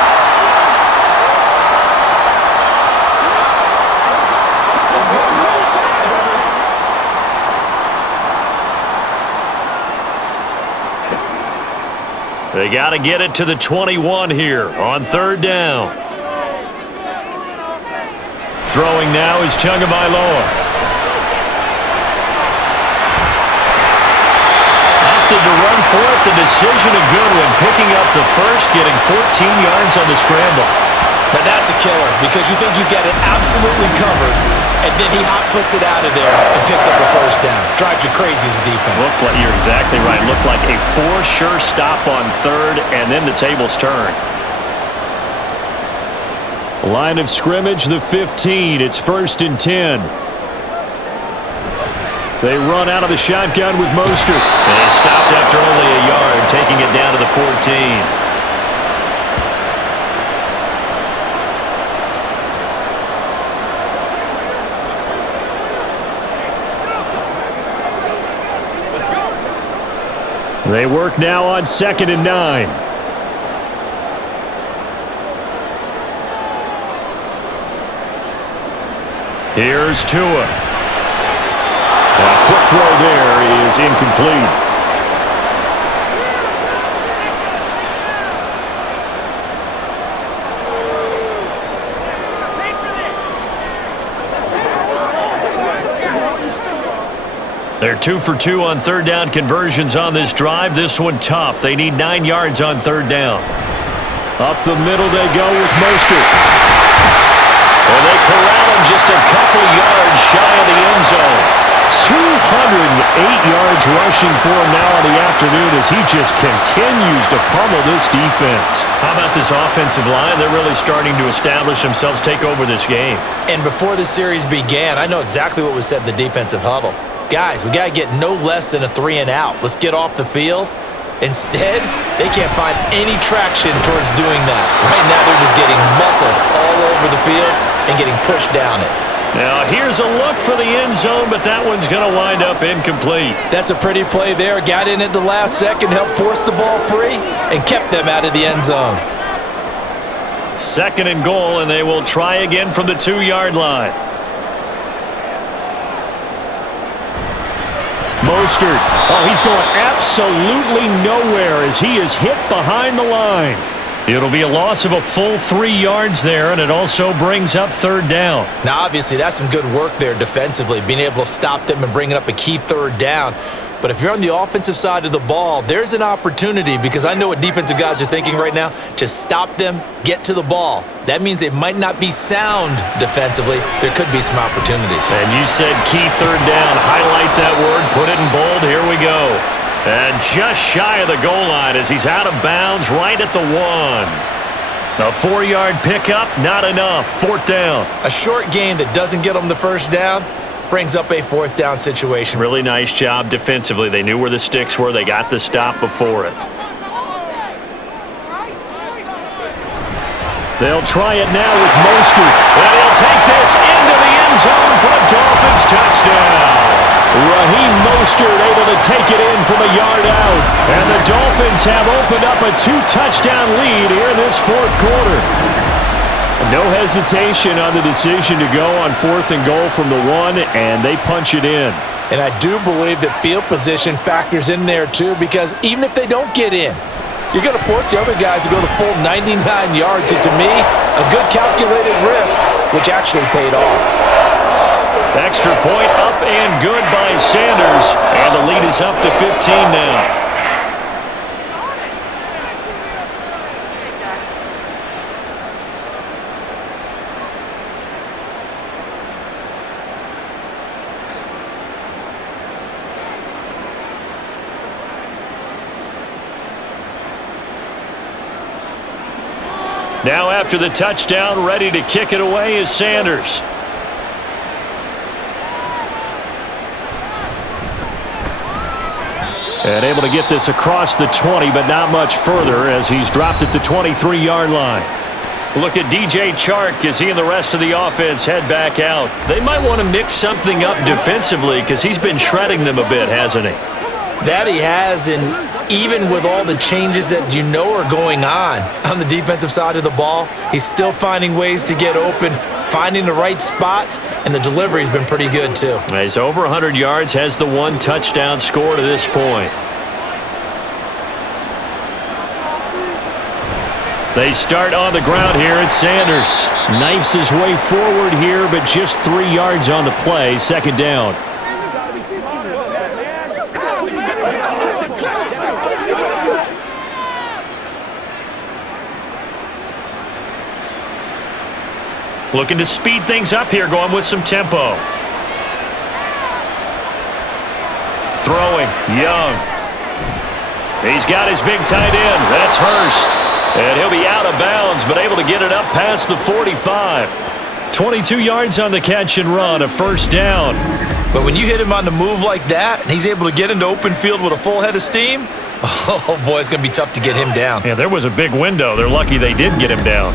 They got to get it to the 21 here on 3rd down. Throwing now is Tagovailoa. Opted to run for it. The decision a good one. Picking up the first, getting 14 yards on the scramble. Now that's a killer because you think you've got it absolutely covered, and then he hot-foots it out of there and picks up a first down. Drives you crazy as a defense. Looked like, you're exactly right. Looked like a for-sure stop on 3rd, and then the tables turned. Line of scrimmage, the 15. It's 1st and 10. They run out of the shotgun with Mostert. They stopped after only a yard, taking it down to the 14. They work now on 2nd and 9. Here's Tua. A quick throw there is incomplete. They're 2 for 2 on 3rd down conversions on this drive. This one tough. They need 9 yards on 3rd down. Up the middle they go with Mostert. And they corral him just a couple yards shy of the end zone. 208 yards rushing for him now in the afternoon as he just continues to pummel this defense. How about this offensive line? They're really starting to establish themselves, take over this game. And before the series began, I know exactly what was said in the defensive huddle. Guys, we got to get no less than a 3 and out. Let's get off the field. Instead, they can't find any traction towards doing that. Right now, they're just getting muscled all over the field and getting pushed down it. Now, here's a look for the end zone, but that one's going to wind up incomplete. That's a pretty play there. Got in at the last second, helped force the ball free, and kept them out of the end zone. 2nd and goal, and they will try again from the 2-yard line. Mostert. Oh, he's going absolutely nowhere as he is hit behind the line. It'll be a loss of a full 3 yards there, and it also brings up 3rd down. Now, obviously, that's some good work there defensively, being able to stop them and bringing up a key 3rd down. But if you're on the offensive side of the ball, there's an opportunity because I know what defensive guys are thinking right now. Just stop them, get to the ball. That means they might not be sound defensively. There could be some opportunities. And you said key 3rd down. Highlight that word. Put it in bold. Here we go. And just shy of the goal line as he's out of bounds right at the 1. A 4-yard pickup, not enough. 4th down. A short game that doesn't get them the first down, brings up a 4th down situation. Really nice job defensively. They knew where the sticks were. They got the stop before it. They'll try it now with Mostert. And he'll take this into the end zone for a Dolphins touchdown. Raheem Mostert able to take it in from a yard out. And the Dolphins have opened up a 2-touchdown lead here in this 4th quarter. No hesitation on the decision to go on 4th and goal from the 1, and they punch it in. And I do believe that field position factors in there too, because even if they don't get in, you're going to force the other guys to go the full 99 yards. So to me, a good calculated risk, which actually paid off. Extra point up and good by Sanders. And the lead is up to 15 now. Now after the touchdown, ready to kick it away is Sanders. And able to get this across the 20, but not much further as he's dropped at the 23-yard line. Look at DJ Chark as he and the rest of the offense head back out. They might want to mix something up defensively because he's been shredding them a bit, hasn't he? That he has, and even with all the changes that you know are going on the defensive side of the ball, he's still finding ways to get open, finding the right spots, and the delivery's been pretty good too. He's over 100 yards, has the 1 touchdown score to this point. They start on the ground here at Sanders. Knifes his way forward here, but just 3 yards on the play, 2nd down. Looking to speed things up here, going with some tempo. Throwing, Young. He's got his big tight end. That's Hurst. And he'll be out of bounds, but able to get it up past the 45. 22 yards on the catch and run, a 1st down. But when you hit him on the move like that, and he's able to get into open field with a full head of steam, oh boy, it's going to be tough to get him down. Yeah, there was a big window. They're lucky they did get him down.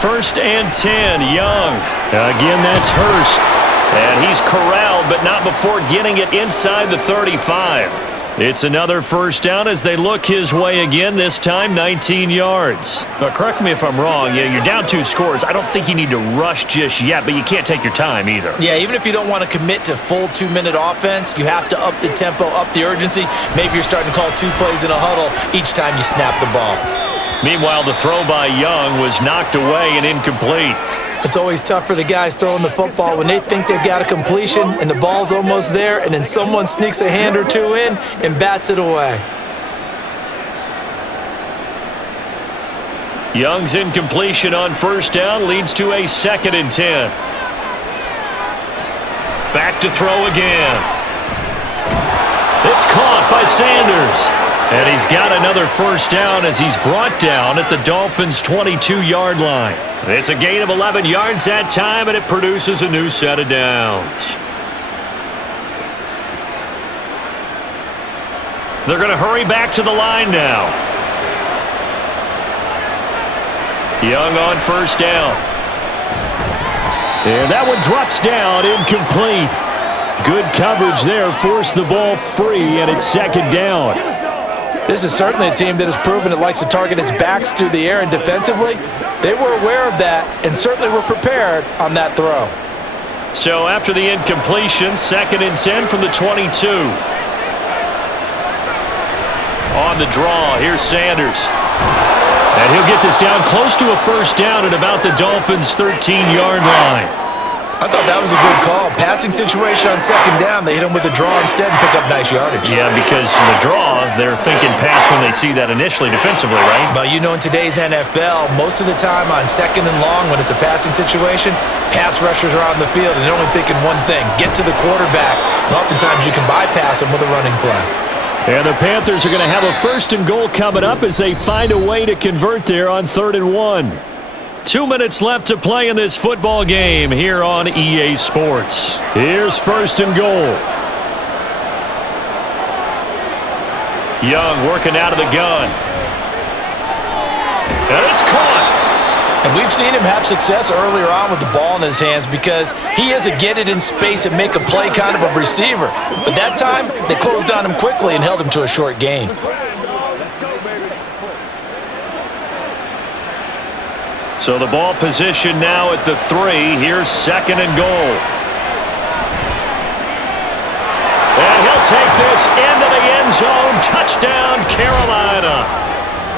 First and 10, Young. Again, that's Hurst. And he's corralled, but not before getting it inside the 35. It's another 1st down as they look his way again, this time 19 yards. But correct me if I'm wrong, you're down 2 scores. I don't think you need to rush just yet, but you can't take your time either. Yeah, even if you don't want to commit to full 2-minute offense, you have to up the tempo, up the urgency. Maybe you're starting to call 2 plays in a huddle each time you snap the ball. Meanwhile, the throw by Young was knocked away and incomplete. It's always tough for the guys throwing the football when they think they've got a completion and the ball's almost there, and then someone sneaks a hand or 2 in and bats it away. Young's incompletion on 1st down leads to a 2nd and 10. Back to throw again. It's caught by Sanders. And he's got another 1st down as he's brought down at the Dolphins' 22-yard line. It's a gain of 11 yards that time, and it produces a new set of downs. They're going to hurry back to the line now. Young on 1st down. And that one drops down, incomplete. Good coverage there, forced the ball free, and it's 2nd down. This is certainly a team that has proven it likes to target its backs through the air, and defensively, they were aware of that and certainly were prepared on that throw. So after the incompletion, 2nd and 10 from the 22. On the draw, here's Sanders. And he'll get this down close to a 1st down at about the Dolphins' 13-yard line. I thought that was a good call. Passing situation on second down. They hit him with a draw instead and pick up nice yardage. Yeah, because the draw, they're thinking pass when they see that initially defensively, right? But you know, in today's NFL, most of the time on second and long when it's a passing situation, pass rushers are on the field and they're only thinking one thing, get to the quarterback. And oftentimes you can bypass them with a running play. And the Panthers are going to have a 1st and goal coming up as they find a way to convert there on 3rd and 1. 2 minutes left to play in this football game here on EA Sports. Here's 1st and goal. Young working out of the gun. And it's caught. And we've seen him have success earlier on with the ball in his hands because he is a get it in space and make a play kind of a receiver. But that time, they closed on him quickly and held him to a short gain. So the ball position now at the 3. Here's 2nd and goal. And he'll take this into the end zone. Touchdown, Carolina.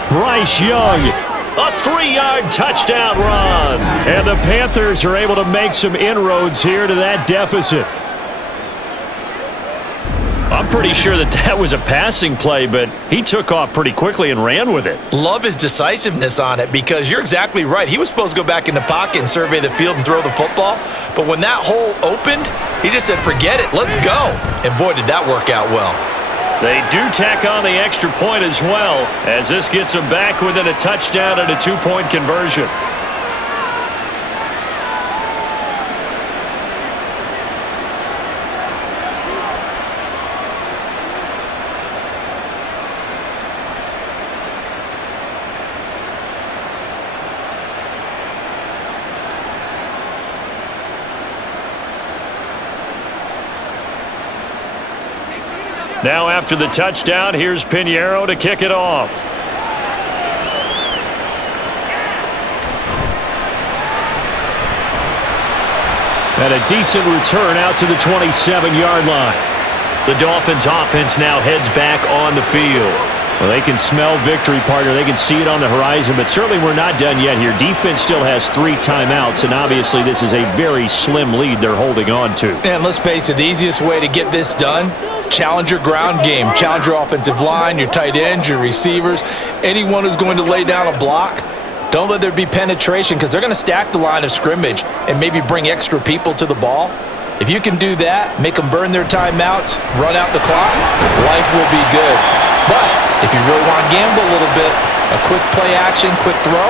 Bryce Young, a 3-yard touchdown run. And the Panthers are able to make some inroads here to that deficit. I'm pretty sure that was a passing play, but he took off pretty quickly and ran with it. Love his decisiveness on it because you're exactly right. He was supposed to go back in the pocket and survey the field and throw the football. But when that hole opened, he just said, forget it, let's go. And boy, did that work out well. They do tack on the extra point as well, as this gets them back within a touchdown and a 2-point conversion. Now after the touchdown, here's Pinheiro to kick it off. And a decent return out to the 27-yard line. The Dolphins offense now heads back on the field. Well, they can smell victory, partner. They can see it on the horizon, but certainly we're not done yet here. Defense still has 3 timeouts, and obviously this is a very slim lead they're holding on to. And let's face it, the easiest way to get this done, challenge your ground game. Challenge your offensive line, your tight ends, your receivers, anyone who's going to lay down a block. Don't let there be penetration because they're going to stack the line of scrimmage and maybe bring extra people to the ball. If you can do that, make them burn their timeouts, run out the clock, life will be good. But if you really want to gamble a little bit, a quick play action, quick throw,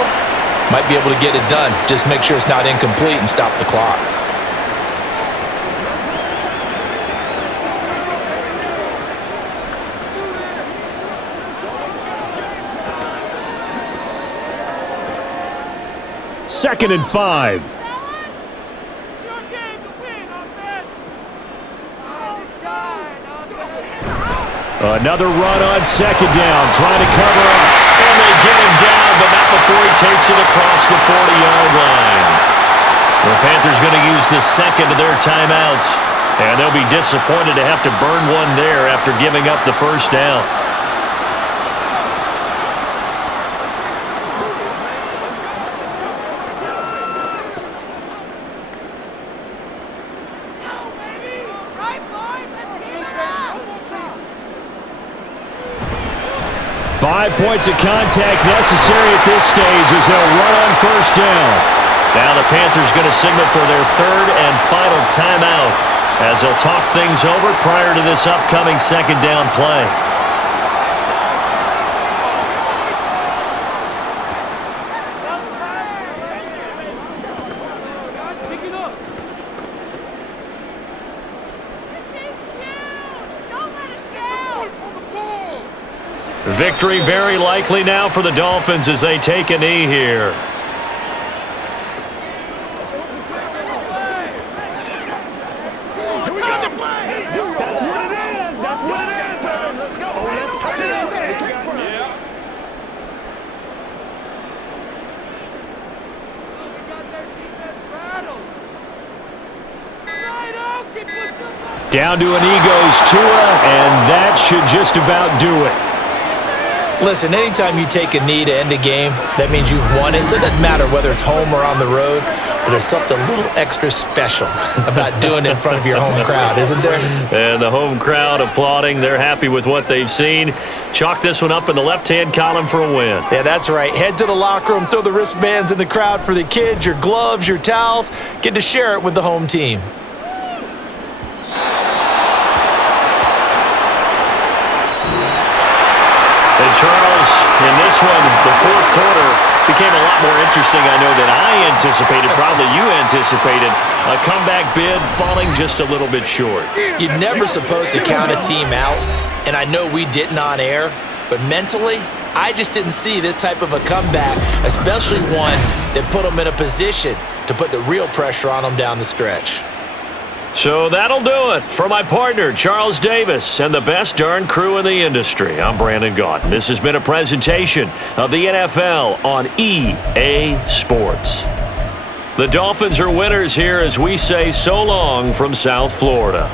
might be able to get it done. Just make sure it's not incomplete and stop the clock. Second and 5. Another run on second down, trying to cover him, and they get him down, but not before he takes it across the 40-yard line. The Panthers going to use the second of their timeouts, and they'll be disappointed to have to burn one there after giving up the first down. Five points of contact necessary at this stage as they'll run on first down. Now the Panthers going to signal for their third and final timeout as they'll talk things over prior to this upcoming second down play. Victory very likely now for the Dolphins as they take a knee here. Down to an Eagles Tua, and that should just about do it. Listen, anytime you take a knee to end a game, that means you've won it. So it doesn't matter whether it's home or on the road, but there's something a little extra special about doing it in front of your home crowd, isn't there? And the home crowd applauding. They're happy with what they've seen. Chalk this one up in the left-hand column for a win. Yeah, that's right. Head to the locker room, throw the wristbands in the crowd for the kids, your gloves, your towels. Get to share it with the home team. And Charles, in this one, the fourth quarter became a lot more interesting, I know, than I anticipated. Probably you anticipated. A comeback bid falling just a little bit short. You're never supposed to count a team out, and I know we didn't on air, but mentally, I just didn't see this type of a comeback, especially one that put them in a position to put the real pressure on them down the stretch. So that'll do it for my partner, Charles Davis, and the best darn crew in the industry. I'm Brandon Gaudin. This has been a presentation of the NFL on EA Sports. The Dolphins are winners here as we say so long from South Florida.